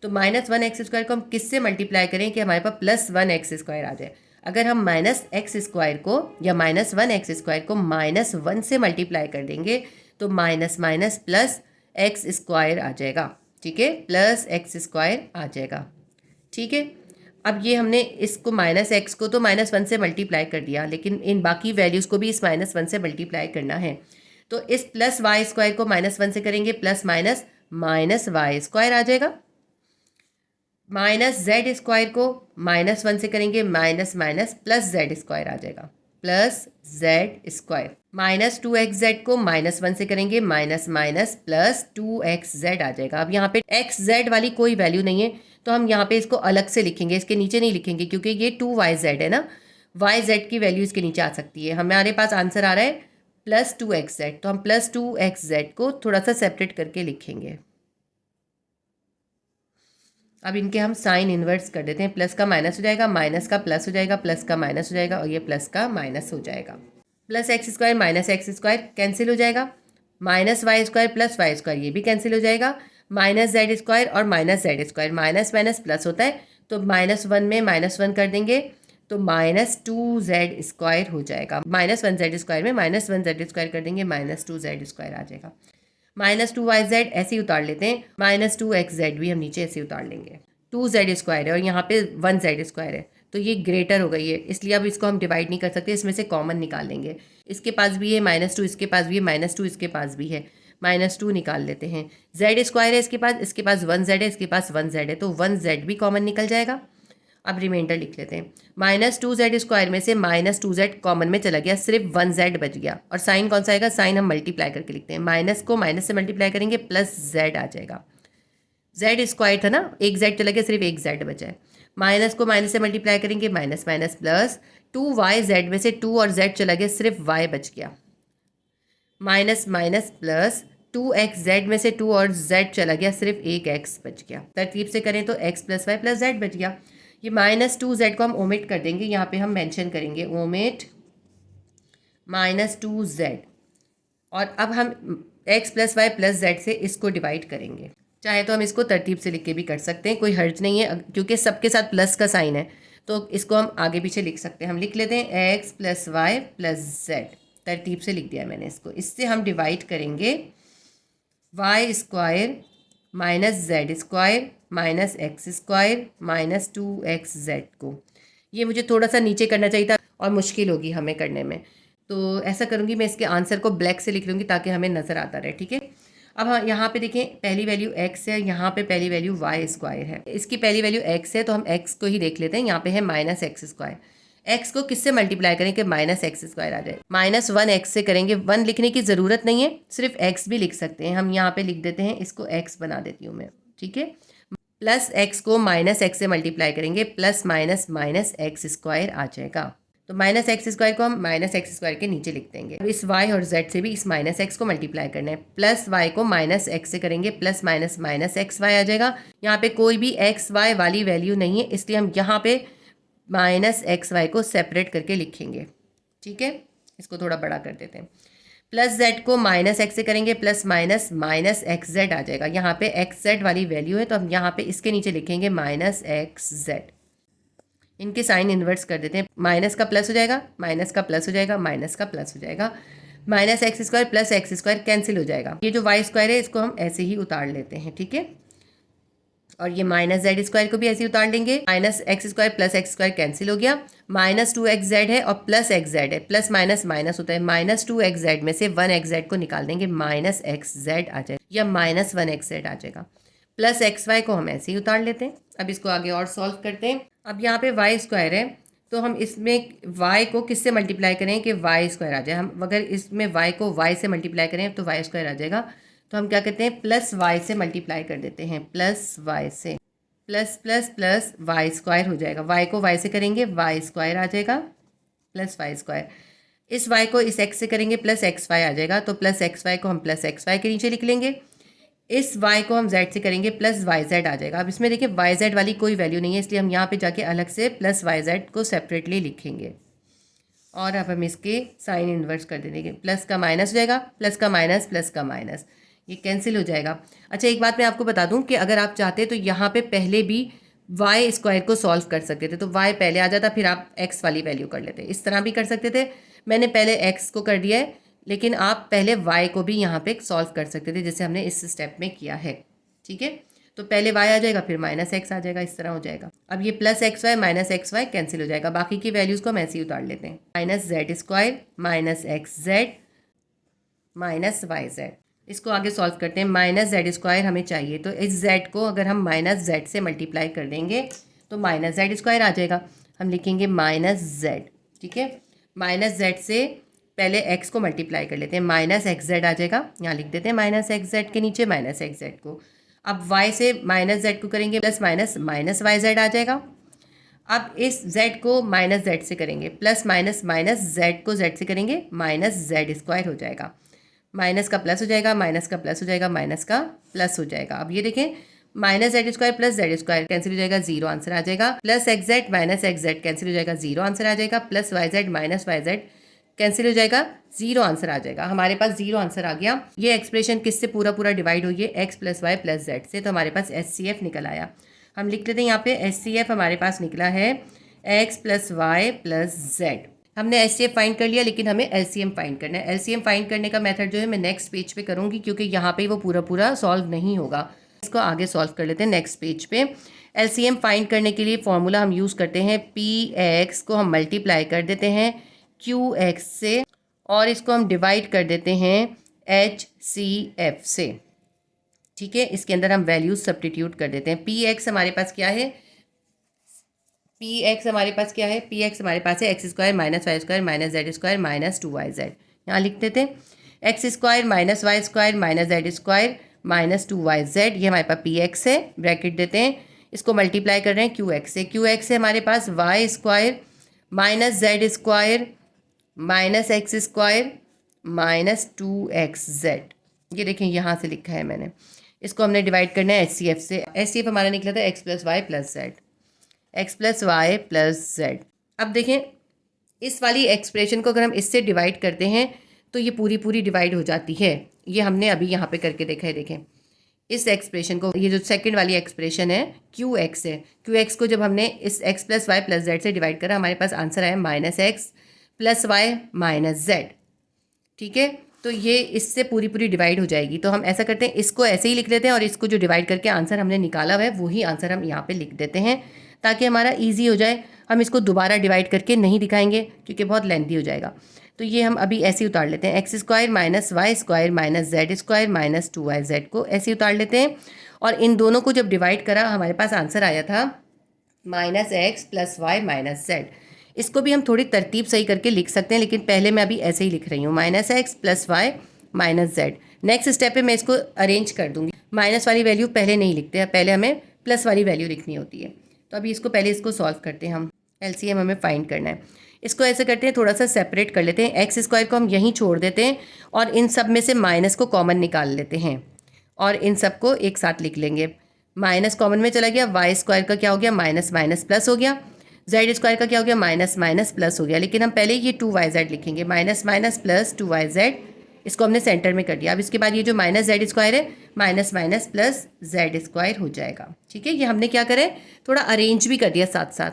तो -1x² को हम किससे मल्टीप्लाई करें कि हमारे पास +1x² आ जाए। अगर हम -x² को या -1x² को -1 से मल्टीप्लाई कर देंगे तो माइनस माइनस प्लस x² आ जाएगा। ठीक है, +x² आ जाएगा। ठीक है, अब ये हमने इसको -x को तो -1 से मल्टीप्लाई कर दिया, लेकिन इन बाकी वैल्यूज़ को भी इस -1 से मल्टीप्लाई करना है। तो इस +y² को -1 से करेंगे, प्लस माइनस -y² आ जाएगा। -z² को -1 से करेंगे, माइनस माइनस +z² आ जाएगा, +z²। -2xz को -1 से करेंगे, माइनस माइनस +2xz आ जाएगा। अब यहाँ पे xz वाली कोई वैल्यू नहीं है तो हम यहाँ पे इसको अलग से लिखेंगे, इसके नीचे नहीं लिखेंगे क्योंकि ये 2yz है ना, वाई जेड की वैल्यू इसके नीचे आ सकती है। हमारे पास आंसर आ रहा है +2xz, तो हम +2xz को थोड़ा सा सेपरेट करके लिखेंगे। अब इनके हम साइन इन्वर्स कर देते हैं। प्लस का माइनस हो जाएगा, माइनस का प्लस हो जाएगा, प्लस का माइनस हो जाएगा और ये प्लस का माइनस हो जाएगा। +x² माइनस x² कैंसिल हो जाएगा, -y² प्लस y² ये भी कैंसिल हो जाएगा, -z² और -z², माइनस माइनस प्लस होता है तो -1 में -1 कर देंगे तो -2z² हो जाएगा। -1z² में -1z² कर देंगे, -2z² आ जाएगा। -2yz ऐसे ही उतार लेते हैं, -2xz भी हम नीचे ऐसे ही उतार लेंगे। 2z² है और यहाँ पे 1z² है तो ये ग्रेटर हो गई है, इसलिए अब इसको हम डिवाइड नहीं कर सकते, इसमें से कॉमन निकाल लेंगे। इसके पास भी है -2, इसके पास भी है -2, इसके पास भी है -2 निकाल लेते हैं। z² है इसके पास 1z है, इसके पास 1z है तो 1z भी कॉमन निकल जाएगा। अब रिमाइंडर लिख लेते हैं, -2z² में से -2z कॉमन में चला गया, सिर्फ 1z बच गया। और साइन कौन सा आएगा, साइन हम मल्टीप्लाई करके लिखते हैं, माइनस को माइनस से मल्टीप्लाई करेंगे प्लस z आ जाएगा। z² था ना, एक z चला गया, सिर्फ एक z बचा है। माइनस को माइनस से मल्टीप्लाई करेंगे, माइनस माइनस प्लस 2yz में से 2 और z चला गया, सिर्फ y बच गया। माइनस माइनस प्लस 2xz में से 2 और z चला गया, सिर्फ एक x बच गया। तरतीब से करें तो x + y + z बच गया। ये -2z को हम ओमिट कर देंगे, यहाँ पे हम मेंशन करेंगे ओमिट -2z। और अब हम x + y + z से इसको डिवाइड करेंगे। चाहे तो हम इसको तरतीब से लिख के भी कर सकते हैं, कोई हर्ज नहीं है, क्योंकि सबके साथ प्लस का साइन है तो इसको हम आगे पीछे लिख सकते हैं। हम लिख लेते हैं x + y + z, तरतीब से लिख दिया मैंने इसको। इससे हम डिवाइड करेंगे y² -z² -x² -2xz को। ये मुझे थोड़ा सा नीचे करना चाहिए था और मुश्किल होगी हमें करने में, तो ऐसा करूँगी, मैं इसके आंसर को ब्लैक से लिख लूँगी ताकि हमें नज़र आता रहे। ठीक है, अब हाँ यहाँ पे देखें, पहली वैल्यू x है, यहाँ पे पहली वैल्यू y² है। इसकी पहली वैल्यू x है तो हम x को ही देख लेते हैं। यहाँ पे है -x²। x को किससे मल्टीप्लाई करें कि -x² आ जाए, -1x से करेंगे। 1 लिखने की ज़रूरत नहीं है, सिर्फ x भी लिख सकते हैं। हम यहाँ पे लिख देते हैं, इसको x बना देती हूँ मैं। ठीक है, प्लस x को -x से मल्टीप्लाई करेंगे, प्लस माइनस -x² आ जाएगा। तो -x² को हम -x² के नीचे लिख देंगे। अब इस y और z से भी इस -x को मल्टीप्लाई करना है, प्लस y को -x से करेंगे, प्लस माइनस -xy आ जाएगा। यहाँ पे कोई भी xy वाली वैल्यू नहीं है, इसलिए हम यहाँ पे -xy को सेपरेट करके लिखेंगे। ठीक है, इसको थोड़ा बड़ा कर देते हैं। प्लस z को -x से करेंगे, प्लस माइनस -xz आ जाएगा। यहाँ पे xz वाली वैल्यू है तो हम यहाँ पे इसके नीचे लिखेंगे -xz। इनके साइन इन्वर्स कर देते हैं, माइनस का प्लस हो जाएगा, माइनस का प्लस हो जाएगा, माइनस का प्लस हो जाएगा, -x² + x² कैंसिल हो जाएगा। ये जो y² है इसको हम ऐसे ही उतार लेते हैं। ठीक है, और ये -z² को भी ऐसे ही उतार लेंगे। -x² + x² कैंसिल हो गया, -2xz है और प्लस xz है, प्लस माइनस माइनस होता है। -2xz में से 1xz को निकाल देंगे, -xz आ जाएगा या -1xz आ जाएगा। प्लस xy को हम ऐसे ही उतार लेते हैं। अब इसको आगे और सॉल्व करते हैं। अब यहाँ पे y² है तो हम इसमें y को किससे मल्टीप्लाई करें कि y² आ जाए। हम अगर इसमें y को y से मल्टीप्लाई करें तो y² आ जाएगा, तो हम क्या कहते हैं, प्लस y से मल्टीप्लाई कर देते हैं, प्लस y से, प्लस प्लस प्लस y² हो जाएगा। y को y से करेंगे, y² आ जाएगा, प्लस y²। इस y को इस x से करेंगे, प्लस xy आ जाएगा, तो प्लस xy को हम प्लस xy के नीचे लिख लेंगे। इस y को हम z से करेंगे, प्लस yz आ जाएगा। अब इसमें देखिए yz वाली कोई वैल्यू नहीं है, इसलिए हम यहाँ पे जाके अलग से प्लस yz को सेपरेटली लिखेंगे। और अब हम इसके साइन इन्वर्स कर देंगे, प्लस का माइनस हो जाएगा, प्लस का माइनस, प्लस का माइनस, ये कैंसिल हो जाएगा। अच्छा, एक बात मैं आपको बता दूं कि अगर आप चाहते तो यहाँ पे पहले भी y² को सॉल्व कर सकते थे, तो y पहले आ जाता, फिर आप x वाली वैल्यू कर लेते, इस तरह भी कर सकते थे। मैंने पहले x को कर दिया है, लेकिन आप पहले y को भी यहाँ पे सॉल्व कर सकते थे, जैसे हमने इस स्टेप में किया है। ठीक है, तो पहले y आ जाएगा, फिर -x आ जाएगा, इस तरह हो जाएगा। अब ये प्लस xy -xy कैंसिल हो जाएगा, बाकी की वैल्यूज़ को हम ऐसे ही उतार लेते हैं, -z² -xz -yz। इसको आगे सॉल्व करते हैं। -z² हमें चाहिए, तो इस z को अगर हम -z से मल्टीप्लाई कर देंगे तो -z² आ जाएगा। हम लिखेंगे -z। ठीक है, -z से पहले x को मल्टीप्लाई कर लेते हैं, -xz आ जाएगा, यहाँ लिख देते हैं -xz के नीचे -xz को। अब y से -z को करेंगे, प्लस माइनस -yz आ जाएगा। अब इस z को माइनस जेड से करेंगे, प्लस माइनस माइनस z को z से करेंगे माइनस जेड स्क्वायर हो जाएगा, माइनस का प्लस हो जाएगा, माइनस का प्लस हो जाएगा, माइनस का प्लस हो जाएगा। अब ये देखें minus Z square plus Z square cancel हो जाएगा, जीरो आंसर आ जाएगा। Plus X Z minus X Z cancel हो जाएगा, जीरो आंसर आ जाएगा। Plus Y Z minus Y Z cancel हो जाएगा, जीरो आंसर आ जाएगा। हमारे पास जीरो आंसर आ गया। ये एक्सप्रेशन किससे पूरा पूरा डिवाइड हुई है, X plus Y plus Z से, तो हमारे पास HCF निकल आया। हम लिख लेते हैं यहाँ पे HCF हमारे पास निकला है X plus Y plus Z. हमने HCF फाइंड कर लिया, लेकिन हमें LCM फाइंड करना है। LCM फाइंड करने का मेथड जो है मैं नेक्स्ट पेज पे करूँगी, क्योंकि यहाँ पे वो पूरा पूरा सॉल्व नहीं होगा। इसको आगे सॉल्व कर लेते हैं नेक्स्ट पेज पे। LCM फाइंड करने के लिए फॉर्मूला हम यूज़ करते हैं, PX को हम मल्टीप्लाई कर देते हैं QX से, और इसको हम डिवाइड कर देते हैं HCF से। ठीक है, इसके अंदर हम वैल्यूज सब्स्टिट्यूट कर देते हैं। PX हमारे पास क्या है, PX हमारे पास क्या है, PX हमारे पास है X square minus Y square minus Z square minus 2YZ। यहाँ लिख देते हैं X square minus Y square minus Z square minus 2YZ, ये हमारे पास PX है। ब्रैकेट देते हैं, इसको मल्टीप्लाई कर रहे हैं QX से। QX से हमारे पास Y square minus Z square minus X square minus 2XZ। ये देखें यहाँ से लिखा है मैंने। इसको हमने डिवाइड करना है HCF से। HCF हमारा निकला था X plus Y plus Z, X plus Y plus Z. अब देखें इस वाली एक्सप्रेशन को अगर हम इससे डिवाइड करते हैं तो ये पूरी पूरी डिवाइड हो जाती है। ये हमने अभी यहाँ पे करके देखा है। देखें इस एक्सप्रेशन को, ये जो सेकंड वाली एक्सप्रेशन है QX है, QX को जब हमने इस X plus Y plus Z से डिवाइड करा, हमारे पास आंसर आया minus X plus Y minus Z. ठीक है, तो ये इससे पूरी पूरी डिवाइड हो जाएगी। तो हम ऐसा करते हैं, इसको ऐसे ही लिख लेते हैं और इसको जो डिवाइड करके आंसर हमने निकाला हुआ है वही आंसर हम यहाँ पे लिख देते हैं, ताकि हमारा इजी हो जाए। हम इसको दोबारा डिवाइड करके नहीं दिखाएंगे क्योंकि बहुत लेंथी हो जाएगा। तो ये हम अभी ऐसे ही उतार लेते हैं, X square minus Y square minus Z square minus 2YZ को ऐसे ही उतार लेते हैं। और इन दोनों को जब डिवाइड करा हमारे पास आंसर आया था minus X plus Y minus Z. इसको भी हम थोड़ी तरतीब सही करके लिख सकते हैं, लेकिन पहले मैं अभी ऐसे ही लिख रही हूँ, minus X plus Y minus Z. Next step पे मैं इसको अरेंज कर दूंगी। माइनस वाली वैल्यू पहले नहीं लिखते हैं, पहले हमें प्लस वाली वैल्यू लिखनी होती है। तो अभी इसको पहले इसको सॉल्व करते हैं हम। LCM हमें फाइंड करना है। इसको ऐसे करते हैं, थोड़ा सा सेपरेट कर लेते हैं। एक्स स्क्वायर को हम यहीं छोड़ देते हैं और इन सब में से माइनस को कॉमन निकाल लेते हैं और इन सब को एक साथ लिख लेंगे। माइनस कॉमन में चला गया, वाई स्क्वायर का क्या हो गया, माइनस माइनस प्लस हो गया। जेड स्क्वायर का क्या हो गया, माइनस माइनस प्लस हो गया। लेकिन हम पहले ये 2YZ लिखेंगे, माइनस माइनस प्लस 2YZ, इसको हमने सेंटर में कर दिया। अब इसके बाद ये जो माइनस जेड स्क्वायर है, minus minus plus Z square हो जाएगा। ठीक है, ये हमने क्या करें, थोड़ा अरेंज भी कर दिया साथ साथ।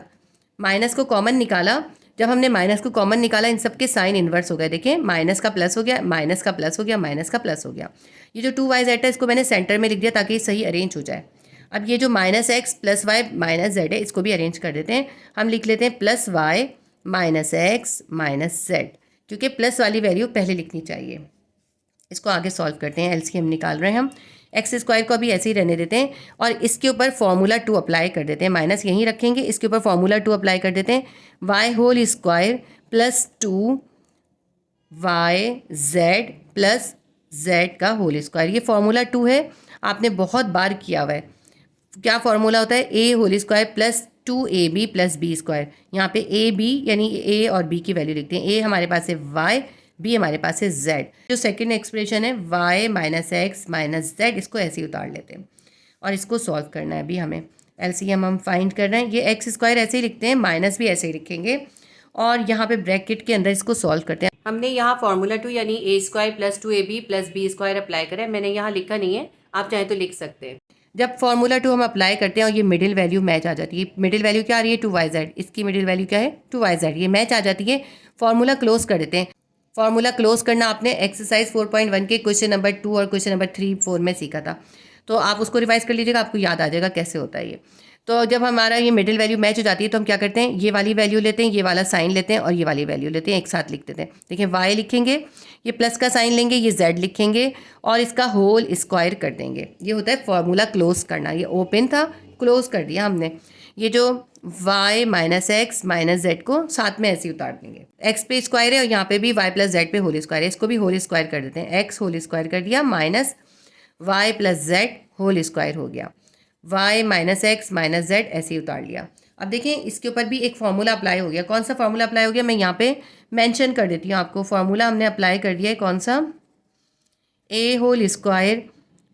माइनस को कॉमन निकाला, जब हमने माइनस को कॉमन निकाला इन सब के साइन इन्वर्स हो गए। देखिए माइनस का प्लस हो गया, माइनस का प्लस हो गया, माइनस का प्लस हो गया। ये जो 2YZ है इसको मैंने सेंटर में लिख दिया ताकि सही अरेंज हो जाए। अब ये जो minus X plus Y minus Z है इसको भी अरेंज कर देते हैं। हम लिख लेते हैं plus Y minus X minus Z, क्योंकि प्लस वाली वैल्यू पहले लिखनी चाहिए। इसको आगे सॉल्व करते हैं, LCM निकाल रहे हैं हम। एक्स स्क्वायर को अभी ऐसे ही रहने देते हैं और इसके ऊपर फॉर्मूला 2 अप्लाई कर देते हैं। माइनस यहीं रखेंगे, इसके ऊपर फॉर्मूला 2 अप्लाई कर देते हैं। Y whole square plus 2YZ plus Z का होल स्क्वायर, ये फॉर्मूला 2 है, आपने बहुत बार किया हुआ है। क्या फॉर्मूला होता है, A whole square plus 2AB plus B square. यहाँ पे AB यानी A और B की वैल्यू लिखते हैं। A हमारे पास है Y, B हमारे पास है Z। जो सेकंड एक्सप्रेशन है Y minus X minus Z, इसको ऐसे ही उतार लेते हैं और इसको सॉल्व करना है। अभी हमें LCM हम फाइंड कर रहे हैं। ये एक्स स्क्वायर ऐसे ही लिखते हैं, माइनस भी ऐसे ही लिखेंगे और यहाँ पे ब्रैकेट के अंदर इसको सॉल्व करते हैं। हमने यहाँ फॉर्मूला 2 यानी A square plus 2AB plus B square apply करा है। मैंने यहाँ लिखा नहीं है, आप चाहें तो लिख सकते हैं। जब फॉर्मूला 2 हम अप्लाई करते हैं और ये मिडिल वैल्यू मैच आ जाती है, मिडिल वैल्यू क्या आ रही है, 2YZ, इसकी मिडिल वैल्यू क्या है, 2YZ, ये मैच आ जाती है। फॉर्मूला क्लोज कर देते हैं। फॉर्मूला क्लोज करना आपने एक्सरसाइज 4.1 के क्वेश्चन नंबर 2 और क्वेश्चन नंबर 3, 4 में सीखा था, तो आप उसको रिवाइज कर लीजिएगा, आपको याद आ जाएगा कैसे होता है ये। तो जब हमारा ये मिडिल वैल्यू मैच हो जाती है तो हम क्या करते हैं, ये वाली वैल्यू लेते हैं, ये वाला साइन लेते हैं और ये वाली वैल्यू लेते हैं, एक साथ लिख देते हैं। देखिए y लिखेंगे, ये प्लस का साइन लेंगे, ये z लिखेंगे और इसका होल स्क्वायर कर देंगे। ये होता है फॉर्मूला क्लोज करना। ये ओपन था, क्लोज कर दिया हमने। ये जो y minus X minus Z को साथ में ऐसे ही उतार देंगे। x पे स्क्वायर है और यहाँ पे भी y प्लस जेड पे होल स्क्वायर है, इसको भी होल स्क्वायर कर देते हैं। x होल स्क्वायर कर दिया minus y plus Z whole square हो गया। y minus X minus Z ऐसे ही उतार लिया। अब देखें इसके ऊपर भी एक फार्मूला अप्लाई हो गया। कौन सा फार्मूला अप्लाई हो गया मैं यहाँ पे मेंशन कर देती हूँ आपको। फार्मूला हमने अप्लाई कर दिया है कौन सा, A whole square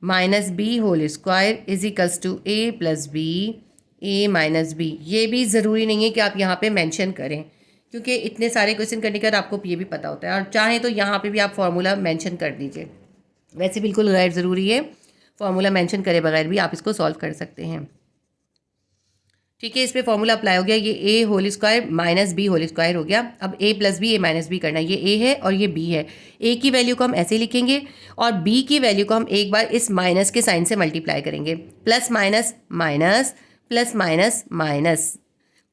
minus B whole square is equals to A plus B A minus B. ये भी ज़रूरी नहीं है कि आप यहाँ पे मेंशन करें, क्योंकि इतने सारे क्वेश्चन करने के बाद आपको ये भी पता होता है। और चाहें तो यहाँ पे भी आप फार्मूला मेंशन कर दीजिए, वैसे बिल्कुल गैर ज़रूरी है, फार्मूला मेंशन करे बगैर भी आप इसको सॉल्व कर सकते हैं। ठीक है, इस पर फॉर्मूला अप्लाई हो गया। ये A whole square minus B whole square हो गया। अब A plus B A minus B करना है। ये ए है और ये बी है। ए की वैल्यू को हम ऐसे लिखेंगे और बी की वैल्यू को हम एक बार इस माइनस के साइन से मल्टीप्लाई करेंगे। Plus minus minus plus minus minus,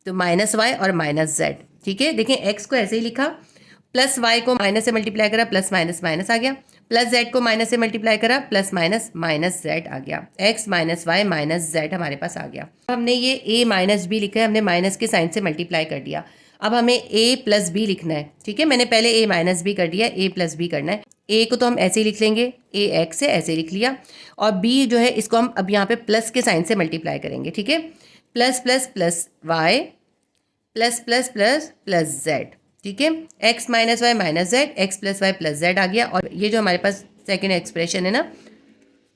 तो माइनस वाई और माइनस जेड। ठीक है, देखें एक्स को ऐसे ही लिखा, प्लस वाई को माइनस से मल्टीप्लाई करा, प्लस माइनस माइनस आ गया, प्लस जेड को माइनस से मल्टीप्लाई करा, प्लस माइनस माइनस जेड आ गया। X minus Y minus Z हमारे पास आ गया। हमने ये ए माइनस बी लिखा है, हमने माइनस के साइन से मल्टीप्लाई कर दिया। अब हमें ए प्लस बी लिखना है। ठीक है, मैंने पहले ए माइनस बी कर दिया, ए प्लस बी करना है। ए को तो हम ऐसे ही लिख लेंगे, ए एक्स से ऐसे लिख लिया, और बी जो है इसको हम अब यहाँ पे प्लस के साइन से मल्टीप्लाई करेंगे। ठीक है, plus plus plus Y plus plus plus plus Z. ठीक है, X minus Y minus Z, X plus Y plus Z आ गया। और ये जो हमारे पास सेकेंड एक्सप्रेशन है ना,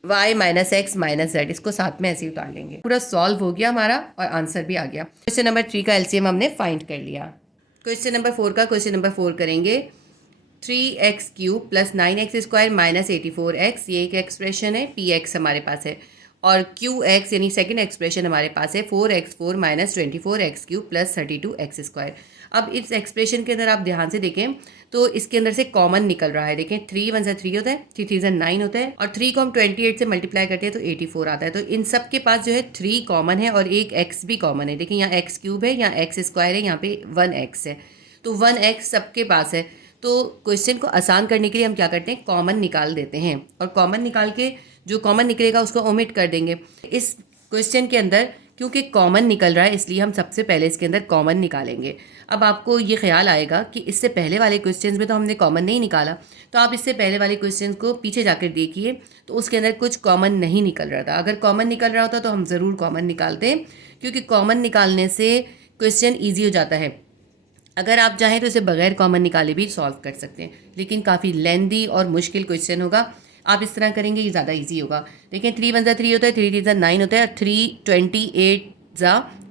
Y minus X minus Z, इसको साथ में ऐसे ही उतार लेंगे। पूरा सॉल्व हो गया हमारा और आंसर भी आ गया। क्वेश्चन नंबर 3 का एलसीएम हमने फाइंड कर लिया। क्वेश्चन नंबर 4 करेंगे। 3x cube plus 9x square minus 84x, ये एक एक्सप्रेशन है। px हमारे पास है और qx यानी सेकंड एक्सप्रेशन हमारे पास है 4x4 minus 24x cube plus 32x square. अब इस एक्सप्रेशन के अंदर आप ध्यान से देखें तो इसके अंदर से कॉमन निकल रहा है। देखें 3 1 3 होता है, 3 3 9 होता है, और 3 को हम 28 से मल्टीप्लाई करते हैं तो 84 आता है। तो इन सब के पास जो है 3 कॉमन है और एक x भी कॉमन है। देखिए यहाँ एक्स क्यूब है, यहाँ एक्स स्क्वायर है, यहाँ पे 1x है, तो 1x सबके पास है। तो क्वेश्चन को आसान करने के लिए हम क्या करते हैं, कॉमन निकाल देते हैं, और कॉमन निकाल के जो कॉमन निकलेगा उसको ओमिट कर देंगे। इस क्वेश्चन के अंदर क्योंकि कॉमन निकल रहा है इसलिए हम सबसे पहले इसके अंदर कॉमन निकालेंगे। अब आपको ये ख्याल आएगा कि इससे पहले वाले क्वेश्चंस में तो हमने कॉमन नहीं निकाला, तो आप इससे पहले वाले क्वेश्चंस को पीछे जाकर देखिए तो उसके अंदर कुछ कॉमन नहीं निकल रहा था। अगर कॉमन निकल रहा होता तो हम ज़रूर कॉमन निकालते, क्योंकि कॉमन निकालने से क्वेश्चन ईजी हो जाता है। अगर आप चाहें तो इसे बगैर कॉमन निकाले भी सॉल्व कर सकते हैं, लेकिन काफ़ी लेंदी और मुश्किल क्वेश्चन होगा। आप इस तरह करेंगे ये ज़्यादा इजी होगा। देखें 3 1 3 होता है, 3 3 9 होता है, 3 28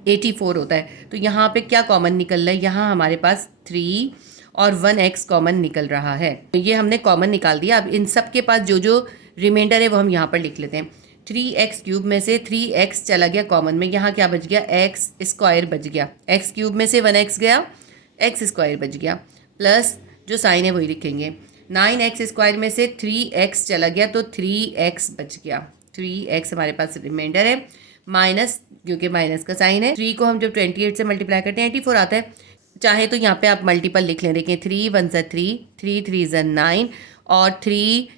84 होता है। तो यहाँ पे क्या कॉमन निकल रहा है, यहाँ हमारे पास 3 और 1x कॉमन निकल रहा है। तो ये हमने कॉमन निकाल दिया। अब इन सब के पास जो जो रिमाइंडर है वो हम यहाँ पर लिख लेते हैं। 3x क्यूब में से 3x चला गया कॉमन में, यहाँ क्या बच गया, एक्स स्क्वायर बच गया। एक्स क्यूब में से 1x गया, एक्स स्क्वायर बच गया, प्लस जो साइन है वही लिखेंगे। 9x स्क्वायर में से 3x चला गया तो 3x बच गया, 3x हमारे पास रिमाइंडर है, माइनस क्योंकि माइनस का साइन है। 3 को हम जब 28 से मल्टीप्लाई करते हैं 84 आता है। चाहे तो यहाँ पे आप मल्टीपल लिख लें। देखिए 3 1 3, 3 3 9 और 3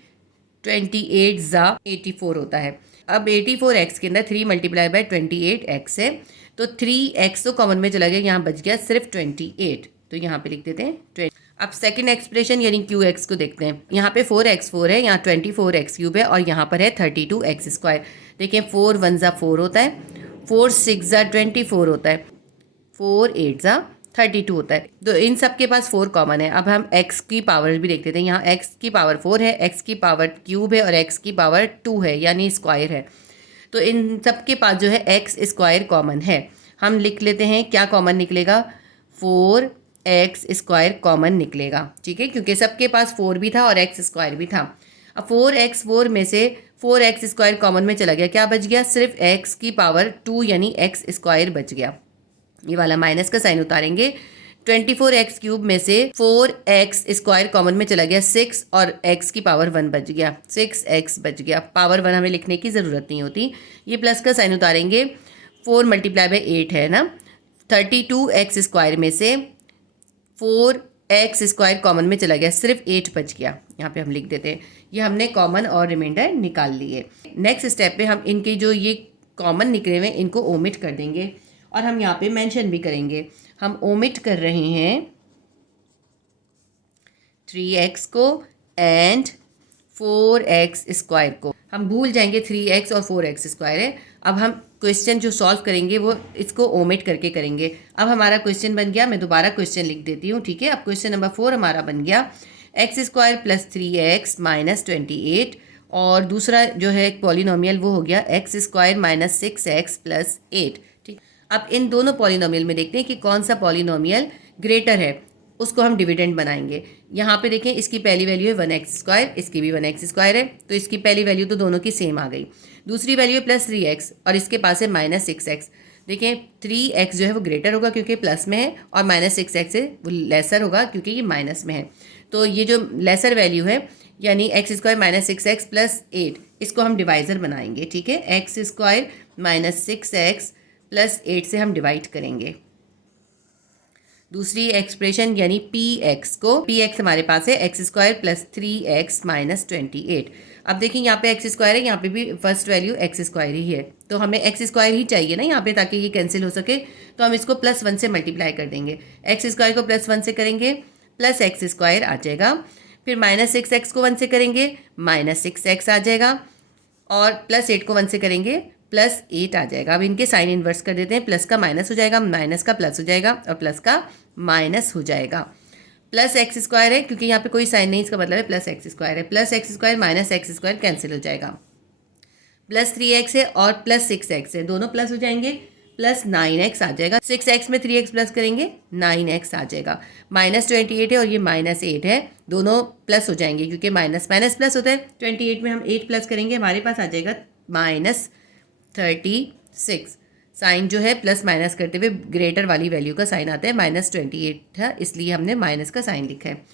28 84 होता है। अब 84x के अंदर 3 मल्टीप्लाई बाय 28x है, तो 3x तो कॉमन में चला गया, यहाँ बच गया सिर्फ 28, तो यहाँ पे लिख देते हैं 20। अब सेकंड एक्सप्रेशन यानी qx को देखते हैं। यहाँ पे 4x4 है, यहाँ 24x क्यूब है और यहाँ पर है 32x स्क्वायर। देखिए 4 1 4 होता है, 4 6 24 होता है, 4 8 32 होता है। तो इन सब के पास 4 कॉमन है। अब हम x की पावर भी देख लेते हैं। यहाँ x की पावर 4 है, x की पावर क्यूब है और x की पावर 2 है यानी स्क्वायर है। तो इन सब के पास जो है x स्क्वायर कॉमन है। हम लिख लेते हैं क्या कॉमन निकलेगा, 4x स्क्वायर कॉमन निकलेगा। ठीक है, क्योंकि सबके पास 4 भी था और x स्क्वायर भी था। अब 4x4 में से 4x स्क्वायर कॉमन में चला गया, क्या बच गया, सिर्फ x की पावर 2 यानी x स्क्वायर बच गया। ये वाला माइनस का साइन उतारेंगे। 24x क्यूब में से 4x स्क्वायर कॉमन में चला गया, 6 और x की पावर 1 बच गया, 6x बच गया। पावर 1 हमें लिखने की ज़रूरत नहीं होती। ये प्लस का साइन उतारेंगे, 4 मल्टीप्लाई बाई 8 है ना। 32x स्क्वायर में से 4x स्क्वायर कॉमन में चला गया, सिर्फ 8 बच गया। यहाँ पे हम लिख देते हैं। ये हमने कॉमन और रिमाइंडर निकाल लिए। नेक्स्ट स्टेप पे हम इनके जो ये कॉमन निकले हुए इनको ओमिट कर देंगे और हम यहाँ पे मेंशन भी करेंगे। हम ओमिट कर रहे हैं 3x को एंड 4x स्क्वायर को। हम भूल जाएंगे 3x और 4x स्क्वायर है। अब हम क्वेश्चन जो सॉल्व करेंगे वो इसको ओमिट करके करेंगे। अब हमारा क्वेश्चन बन गया, मैं दोबारा क्वेश्चन लिख देती हूँ, ठीक है। अब क्वेश्चन नंबर 4 हमारा बन गया x² प्लस 3x माइनस 28, और दूसरा जो है एक पॉलिनोमियल वो हो गया x² माइनस 6x प्लस 8, ठीक। अब इन दोनों पॉलिनोमियल में देखते हैं कि कौन सा पॉलिनोमियल ग्रेटर है, उसको हम डिविडेंड बनाएंगे। यहाँ पे देखें, इसकी पहली वैल्यू है 1x², इसकी भी 1x² है, तो इसकी पहली वैल्यू तो दोनों की सेम आ गई। दूसरी वैल्यू है प्लस 3x और इसके पास है माइनस 6x। देखें 3x जो है वो ग्रेटर होगा क्योंकि प्लस में है, और माइनस 6x है वो लेसर होगा क्योंकि ये माइनस में है। तो ये जो लेसर वैल्यू है यानी x² माइनस 6x प्लस 8, इसको हम डिवाइज़र बनाएंगे, ठीक है। x² माइनस 6x प्लस 8 से हम डिवाइड करेंगे दूसरी एक्सप्रेशन यानी px को। px हमारे पास है x² प्लस 3x माइनस 28। अब देखिए यहाँ पे x² है, यहाँ पे भी फर्स्ट वैल्यू x² ही है, तो हमें x² ही चाहिए ना यहाँ पे ताकि ये कैंसिल हो सके। तो हम इसको प्लस 1 से मल्टीप्लाई कर देंगे, x² को प्लस 1 से करेंगे प्लस x² आ जाएगा, फिर माइनस 6x को 1 से करेंगे माइनस 6x आ जाएगा, और प्लस 8 को 1 से करेंगे प्लस 8 आ जाएगा। अब इनके साइन इन्वर्स कर देते हैं, प्लस का माइनस हो जाएगा, माइनस का प्लस हो जाएगा, और प्लस का माइनस हो जाएगा। प्लस x² है क्योंकि यहाँ पे कोई साइन नहीं, इसका मतलब है प्लस x² है। Plus x² minus x² cancel हो जाएगा, प्लस 3x है और प्लस 6x है, दोनों प्लस हो जाएंगे, प्लस 9x आ जाएगा। 6x में 3x प्लस करेंगे 9x आ जाएगा। माइनस 28 है और ये माइनस 8 है, दोनों प्लस हो जाएंगे क्योंकि माइनस माइनस प्लस होता है। 28 में हम 8 प्लस करेंगे, हमारे पास आ जाएगा माइनस 36। साइन जो है प्लस माइनस करते हुए ग्रेटर वाली वैल्यू का साइन आता है, माइनस 28 था इसलिए हमने माइनस का साइन लिखा है।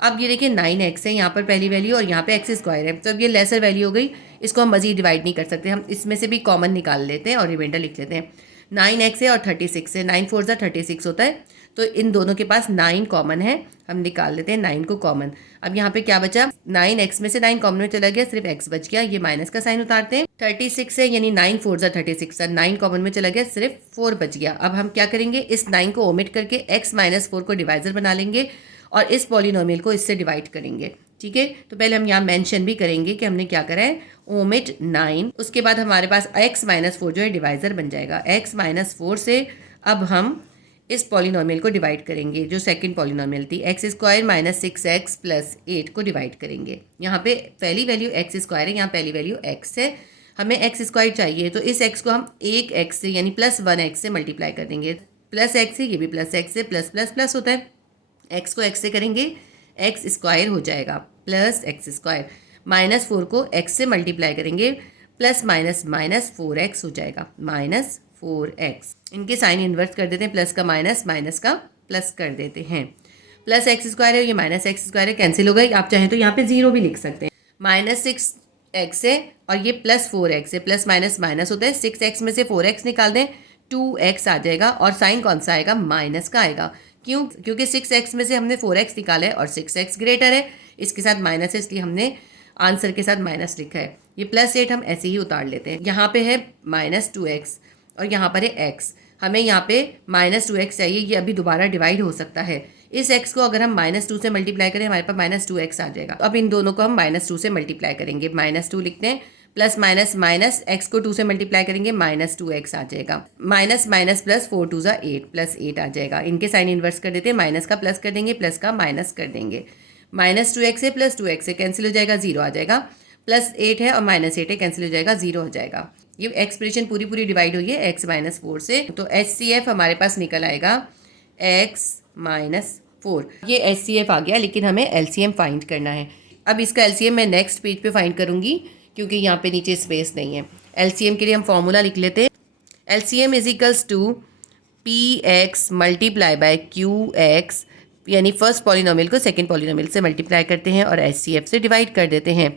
अब ये देखिए 9x है यहाँ पर पहली वैल्यू, और यहाँ पे x² है, तो अब ये लेसर वैल्यू हो गई, इसको हम मज़ीद डिवाइड नहीं कर सकते, हम इसमें से भी कॉमन निकाल लेते हैं और रिमाइंडर लिख लेते हैं। 9x है और 36 है, 9 4 36 होता है, तो इन दोनों के पास 9 कॉमन है, हम निकाल लेते हैं 9 को कॉमन। अब यहाँ पे क्या बचा, 9x में से 9 कॉमन में चला गया, सिर्फ x बच गया, ये माइनस का साइन उतारते हैं। 36 है यानी 9 4 36 है, 9 कॉमन में चला गया, सिर्फ 4 बच गया। अब हम क्या करेंगे, इस 9 को ओमिट करके x माइनस 4 को डिवाइजर बना लेंगे और इस पॉलिनोमियल को इससे डिवाइड करेंगे, ठीक है। तो पहले हम यहाँ मेंशन भी करेंगे कि हमने क्या करा है, ओमिट 9, उसके बाद हमारे पास x माइनस 4 जो है डिवाइजर बन जाएगा। x माइनस 4 से अब हम इस पॉलिनोमियल को डिवाइड करेंगे, जो सेकंड पॉलिनोमियल थी x² माइनस 6x प्लस 8 को डिवाइड करेंगे। यहाँ पे पहली वैल्यू x² है, यहाँ पहली वैल्यू x है, हमें x² चाहिए, तो इस x को हम एक x से यानी प्लस 1x से मल्टीप्लाई कर देंगे। प्लस x है, ये भी प्लस x है, प्लस प्लस प्लस होता है, x को x से करेंगे x² हो जाएगा प्लस x², माइनस 4 को x से मल्टीप्लाई करेंगे, प्लस माइनस माइनस 4x हो जाएगा, माइनस 4x। इनके साइन इन्वर्स कर देते हैं, प्लस का माइनस, माइनस का प्लस कर देते हैं। प्लस x² है, ये माइनस x² है, कैंसिल हो गई। आप चाहें तो यहाँ पे 0 भी लिख सकते हैं। माइनस 6x है और ये प्लस 4x है, प्लस माइनस माइनस होता है, 6x में से 4x निकाल दें 2x आ जाएगा, और साइन कौन सा आएगा, माइनस का आएगा। क्यों, क्योंकि 6x में से हमने 4x निकाला है और 6x ग्रेटर है, इसके साथ माइनस है इसलिए हमने आंसर के साथ माइनस लिखा है। ये प्लस 8 हम ऐसे ही उतार लेते हैं। यहाँ पे है माइनस 2x और यहाँ पर है x, हमें यहाँ पे माइनस 2x चाहिए, ये अभी दोबारा डिवाइड हो सकता है। इस x को अगर हम माइनस 2 से मल्टीप्लाई करें हमारे पास माइनस 2x आ जाएगा। अब इन दोनों को हम माइनस 2 से मल्टीप्लाई करेंगे, माइनस 2 लिखते हैं, प्लस माइनस माइनस x को 2 से मल्टीप्लाई करेंगे माइनस 2x आ जाएगा, माइनस माइनस प्लस 4 2 8 प्लस 8 आ जाएगा। इनके साइन इन्वर्स कर देते हैं, माइनस का प्लस कर देंगे, प्लस का माइनस कर देंगे। माइनस 2x है प्लस 2x है, कैंसिल हो जाएगा, 0 आ जाएगा। प्लस 8 है और माइनस 8 है, कैंसिल हो जाएगा, 0 हो जाएगा। ये एक्सप्रेशन पूरी पूरी डिवाइड हुई है x माइनस 4 से, तो HCF हमारे पास निकल आएगा x माइनस 4। ये HCF आ गया, लेकिन हमें LCM फाइंड करना है। अब इसका LCM मैं नेक्स्ट पेज पे फाइंड करूँगी क्योंकि यहाँ पे नीचे स्पेस नहीं है। LCM के लिए हम फॉर्मूला लिख लेते हैं। LCM is equals to PX multiply by QX, यानी फर्स्ट पॉलिनोमियल को सेकंड पॉलिनोमियल से मल्टीप्लाई करते हैं और HCF से डिवाइड कर देते हैं।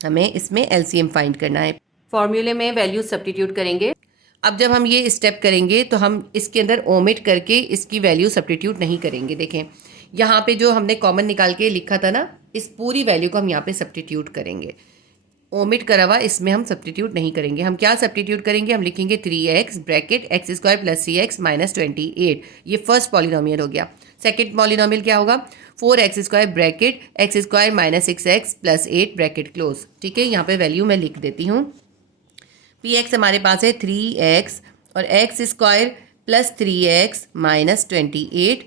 हमें इसमें LCM फाइंड करना है। फॉर्मूले में वैल्यू सब्स्टिट्यूट करेंगे। अब जब हम ये स्टेप करेंगे तो हम इसके अंदर ओमिट करके इसकी वैल्यू सब्स्टिट्यूट नहीं करेंगे। देखें यहाँ पे जो हमने कॉमन निकाल के लिखा था ना, इस पूरी वैल्यू को हम यहाँ पे सब्स्टिट्यूट करेंगे। ओमिट करा हुआ इसमें हम सब्स्टिट्यूट नहीं करेंगे। हम क्या सब्स्टिट्यूट करेंगे, हम लिखेंगे 3x bracket x² plus 3x minus 28। ये फर्स्ट पॉलिनोमियल हो गया। सेकंड पॉलिनोमियल क्या होगा, 4x² bracket x² minus 6x plus 8 bracket close. ठीक है, यहाँ पे वैल्यू मैं लिख देती हूँ। पी एक्स हमारे पास है 3x और x square plus 3x minus 28,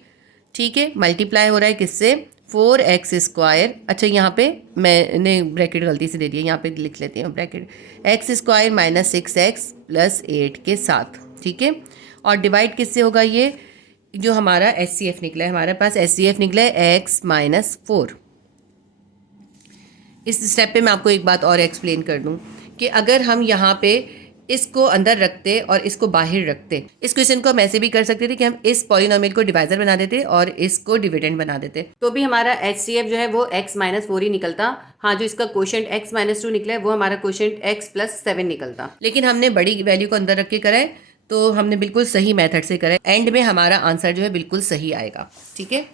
ठीक है। मल्टीप्लाई हो रहा है किससे, 4x स्क्वायर। अच्छा यहाँ पे मैंने ब्रैकेट गलती से दे दिया, यहाँ पे लिख लेते हैं bracket, x square minus 6x plus 8 के साथ, ठीक है। और डिवाइड किससे होगा, ये जो हमारा HCF निकला है, हमारे पास HCF निकला है x माइनस 4। इस स्टेप पे मैं आपको एक बात और एक्सप्लेन कर दूं कि अगर हम यहाँ पे इसको अंदर रखते और इसको बाहर रखते, इस क्वेश्चन को हम ऐसे भी कर सकते थे कि हम इस पॉलिनोमियल को डिवाइजर बना देते और इसको डिविडेंड बना देते, तो भी हमारा HCF जो है वो x माइनस 4 ही निकलता। हाँ, जो इसका क्वोशंट x माइनस 2 निकला है वो हमारा क्वोशंट x प्लस 7 निकलता। लेकिन हमने बड़ी वैल्यू को अंदर रख के करा है, तो हमने बिल्कुल सही मेथड से करा है। एंड में हमारा आंसर जो है बिल्कुल सही आएगा, ठीक है,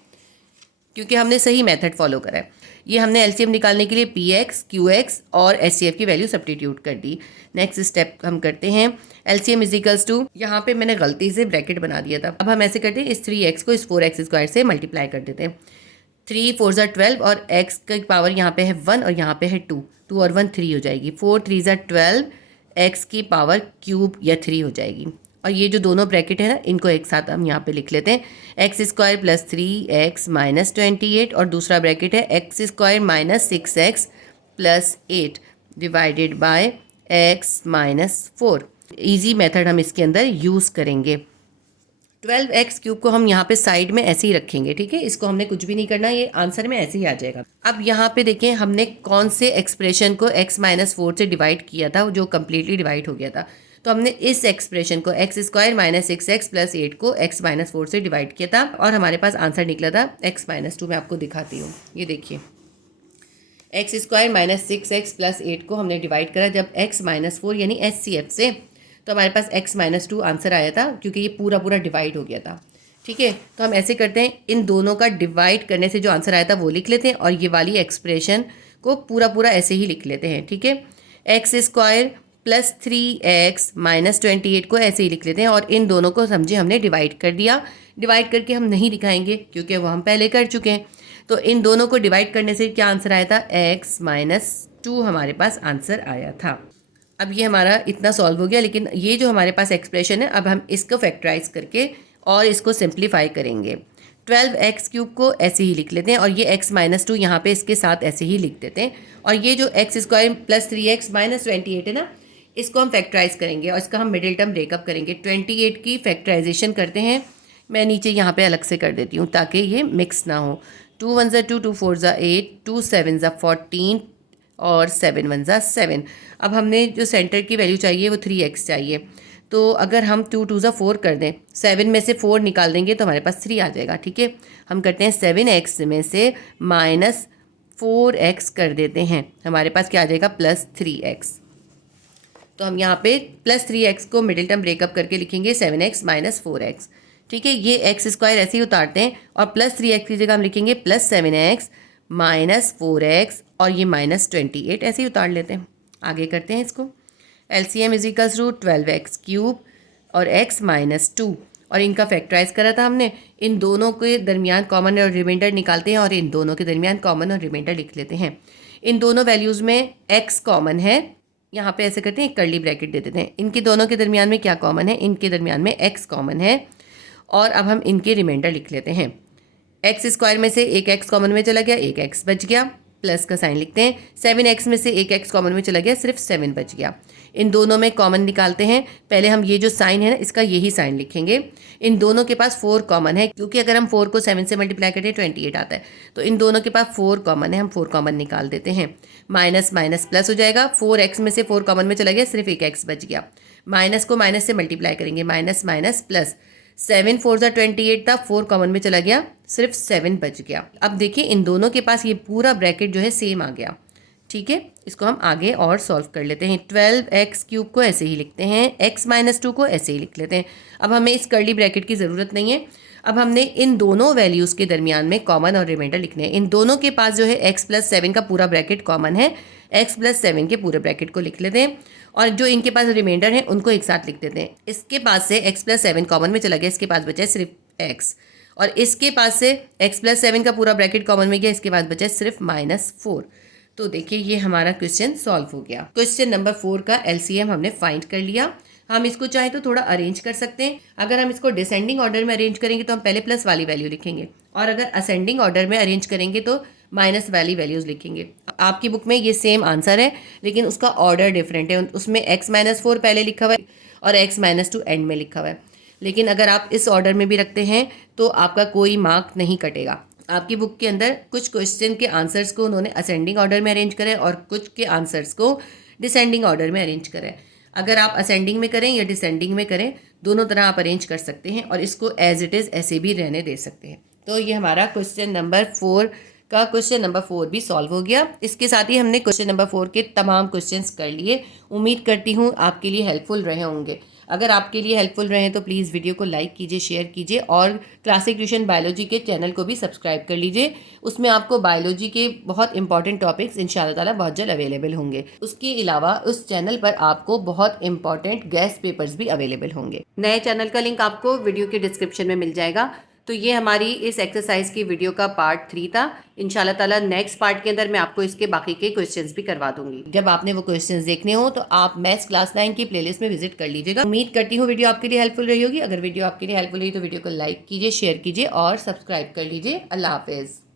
क्योंकि हमने सही मेथड फॉलो करा है। ये हमने एलसीएम निकालने के लिए px, qx और HCF की वैल्यू सब्स्टिट्यूट कर दी। नेक्स्ट स्टेप हम करते हैं, एलसीएम इज इक्वल्स टू, यहाँ पे मैंने गलती से ब्रैकेट बना दिया था। अब हम ऐसे करते हैं, इस 3x को इस 4x स्क्वायर से मल्टीप्लाई कर देते हैं। 3 4 ज़ा 12 और x की पावर यहाँ पे है 1 और यहाँ पे है 2, 2 और 1 3 हो जाएगी। 4 3 ज़ा 12, x की पावर क्यूब या 3 हो जाएगी। और ये जो दोनों ब्रैकेट है ना, इनको एक साथ हम यहाँ पे लिख लेते हैं, X square plus 3x minus 28 और दूसरा ब्रैकेट है X square minus 6x plus 8 divided by x minus 4। Easy method हम इसके अंदर यूज़ करेंगे। 12x क्यूब को हम यहाँ पे साइड में ऐसे ही रखेंगे, ठीक है, इसको हमने कुछ भी नहीं करना, ये आंसर में ऐसे ही आ जाएगा। अब यहाँ पे देखें हमने कौन से एक्सप्रेशन को x माइनस 4 से डिवाइड किया था, जो कम्प्लीटली डिवाइड हो गया था। तो हमने इस एक्सप्रेशन को x square minus 6x plus 8 को x माइनस 4 से डिवाइड किया था और हमारे पास आंसर निकला था x माइनस 2। मैं आपको दिखाती हूँ, ये देखिए, x square minus 6x plus 8 को हमने डिवाइड करा जब x माइनस 4 यानी HCF से, तो हमारे पास x माइनस 2 आंसर आया था, क्योंकि ये पूरा पूरा डिवाइड हो गया था, ठीक है। तो हम ऐसे करते हैं, इन दोनों का डिवाइड करने से जो आंसर आया था वो लिख लेते हैं और ये वाली एक्सप्रेशन को पूरा पूरा ऐसे ही लिख लेते हैं, ठीक है। X square plus 3x minus 28 को ऐसे ही लिख लेते हैं और इन दोनों को समझे हमने डिवाइड कर दिया। डिवाइड करके हम नहीं दिखाएंगे क्योंकि वो हम पहले कर चुके हैं। तो इन दोनों को डिवाइड करने से क्या आंसर आया था, x माइनस 2 हमारे पास आंसर आया था। अब ये हमारा इतना सॉल्व हो गया, लेकिन ये जो हमारे पास एक्सप्रेशन है, अब हम इसको फैक्टराइज करके और इसको सिंप्लीफाई करेंगे। 12x क्यूब को ऐसे ही लिख लेते हैं और ये x माइनस 2 यहाँ पे इसके साथ ऐसे ही लिख देते हैं। और ये जो x square plus 3x minus 28 है ना, इसको हम फैक्टराइज करेंगे और इसका हम मिडिल टर्म ब्रेकअप करेंगे। 28 की फैक्टराइजेशन करते हैं, मैं नीचे यहाँ पे अलग से कर देती हूँ ताकि ये मिक्स ना हो। 2 1 ज़ा 2, 2 4 ज़ा 8, 2 7 ज़ा 14 और 7 1 ज़ा 7। अब हमने जो सेंटर की वैल्यू चाहिए वो 3x चाहिए, तो अगर हम 2 2 ज़ा 4 कर दें, 7 में से 4 निकाल देंगे तो हमारे पास 3 आ जाएगा, ठीक है। हम करते हैं 7x में से माइनस 4x कर देते हैं, हमारे पास क्या आ जाएगा, प्लस 3x। तो हम यहाँ पे प्लस 3x को मिडिल टर्म ब्रेकअप करके लिखेंगे 7x माइनस 4x, ठीक है। ये एक्स स्क्वायर ऐसे ही उतारते हैं और प्लस 3x की जगह हम लिखेंगे प्लस 7x माइनस 4x और ये माइनस 28 ऐसे ही उतार लेते हैं। आगे करते हैं इसको, LCM is equals to 12x cube और x माइनस 2 और इनका फैक्टराइज करा था हमने। इन दोनों के दरमियान कॉमन और रिमाइंडर निकालते हैं और इन दोनों के दरमियान कॉमन और रिमाइंडर लिख लेते हैं। इन दोनों वैल्यूज़ में x कॉमन है, यहाँ पे ऐसे करते हैं, एक कर्ली ब्रैकेट दे देते हैं। इनके दोनों के दरमियान में क्या कॉमन है, इनके दरमियान में x कॉमन है और अब हम इनके रिमाइंडर लिख लेते हैं। एक्स स्क्वायर में से एक x कॉमन में चला गया, एक x बच गया, प्लस का साइन लिखते हैं। 7x में से एक x कॉमन में चला गया, सिर्फ 7 बच गया। इन दोनों में कॉमन निकालते हैं, पहले हम ये जो साइन है ना इसका यही साइन लिखेंगे। इन दोनों के पास 4 कॉमन है, क्योंकि अगर हम 4 को 7 से मल्टीप्लाई करते हैं 28 आता है, तो इन दोनों के पास 4 कॉमन है, हम 4 कॉमन निकाल देते हैं। माइनस माइनस प्लस हो जाएगा, 4x में से 4 कॉमन में चला गया, सिर्फ एक x बच गया। माइनस को माइनस से मल्टीप्लाई करेंगे, माइनस माइनस प्लस, 7 4 ज़ा 28 था, 4 कॉमन में चला गया, सिर्फ 7 बच गया। अब देखिए इन दोनों के पास ये पूरा ब्रैकेट जो है सेम आ गया, ठीक है। इसको हम आगे और सॉल्व कर लेते हैं। 12x क्यूब को ऐसे ही लिखते हैं, x माइनस 2 को ऐसे ही लिख लेते हैं। अब हमें इस कर्ली ब्रैकेट की ज़रूरत नहीं है। अब हमने इन दोनों वैल्यूज़ के दरमियान में कॉमन और रिमाइंडर लिखने हैं। इन दोनों के पास जो है x प्लस 7 का पूरा ब्रैकेट कॉमन है, x प्लस 7 के पूरे ब्रैकेट को लिख लेते हैं और जो इनके पास रिमाइंडर है उनको एक साथ लिख देते हैं। इसके पास से x प्लस 7 कॉमन में चला गया, इसके पास बचा है सिर्फ x, और इसके पास से x प्लस 7 का पूरा ब्रैकेट कॉमन में गया, इसके पास बचा है सिर्फ -4। तो देखिए ये हमारा क्वेश्चन सॉल्व हो गया। क्वेश्चन नंबर 4 का एलसीएम हमने फाइंड कर लिया। हम इसको चाहे तो थोड़ा अरेंज कर सकते हैं। अगर हम इसको डिसेंडिंग ऑर्डर में अरेंज करेंगे तो हम पहले प्लस वाली वैल्यू लिखेंगे, और अगर असेंडिंग ऑर्डर में अरेंज करेंगे तो माइनस वाली वैल्यूज लिखेंगे। आपकी बुक में ये सेम आंसर है, लेकिन उसका ऑर्डर डिफरेंट है। उसमें x-4 पहले लिखा हुआ है और x-2 एंड में लिखा हुआ है। लेकिन अगर आप इस ऑर्डर में भी रखते हैं तो आपका कोई मार्क नहीं कटेगा। आपकी बुक के अंदर कुछ क्वेश्चन के आंसर्स को उन्होंने असेंडिंग ऑर्डर में अरेंज करें और कुछ के आंसर्स को डिसेंडिंग ऑर्डर में अरेंज करें। अगर आप असेंडिंग में करें या डिसेंडिंग में करें, दोनों तरह आप अरेंज कर सकते हैं और इसको एज इट इज़ ऐसे भी रहने दे सकते हैं। तो ये हमारा क्वेश्चन नंबर 4 का क्वेश्चन नंबर 4 भी सॉल्व हो गया। इसके साथ ही हमने क्वेश्चन नंबर 4 के तमाम क्वेश्चंस कर लिए। उम्मीद करती हूँ आपके लिए हेल्पफुल रहे होंगे। अगर आपके लिए हेल्पफुल रहे तो प्लीज़ वीडियो को लाइक कीजिए, शेयर कीजिए और क्लासिक ट्यूशन बायोलॉजी के चैनल को भी सब्सक्राइब कर लीजिए। उसमें आपको बायोलॉजी के बहुत इंपॉर्टेंट टॉपिक्स इंशाल्लाह ताला बहुत जल्द अवेलेबल होंगे। उसके अलावा उस चैनल पर आपको बहुत इंपॉर्टेंट गेस्ट पेपर्स भी अवेलेबल होंगे। नए चैनल का लिंक आपको वीडियो के डिस्क्रिप्शन में मिल जाएगा। तो ये हमारी इस एक्सरसाइज की वीडियो का पार्ट 3 था। इंशाल्लाह ताला नेक्स्ट पार्ट के अंदर मैं आपको इसके बाकी के क्वेश्चंस भी करवा दूंगी। जब आपने वो क्वेश्चंस देखने हो तो आप मैथ्स क्लास 9 की प्लेलिस्ट में विजिट कर लीजिएगा। उम्मीद करती हूँ वीडियो आपके लिए हेल्पफुल रही होगी। अगर वीडियो आपके लिए हेल्पफुल रही तो वीडियो को लाइक कीजिए, शेयर कीजिए और सब्सक्राइब कर लीजिए। अल्लाह हाफिज़।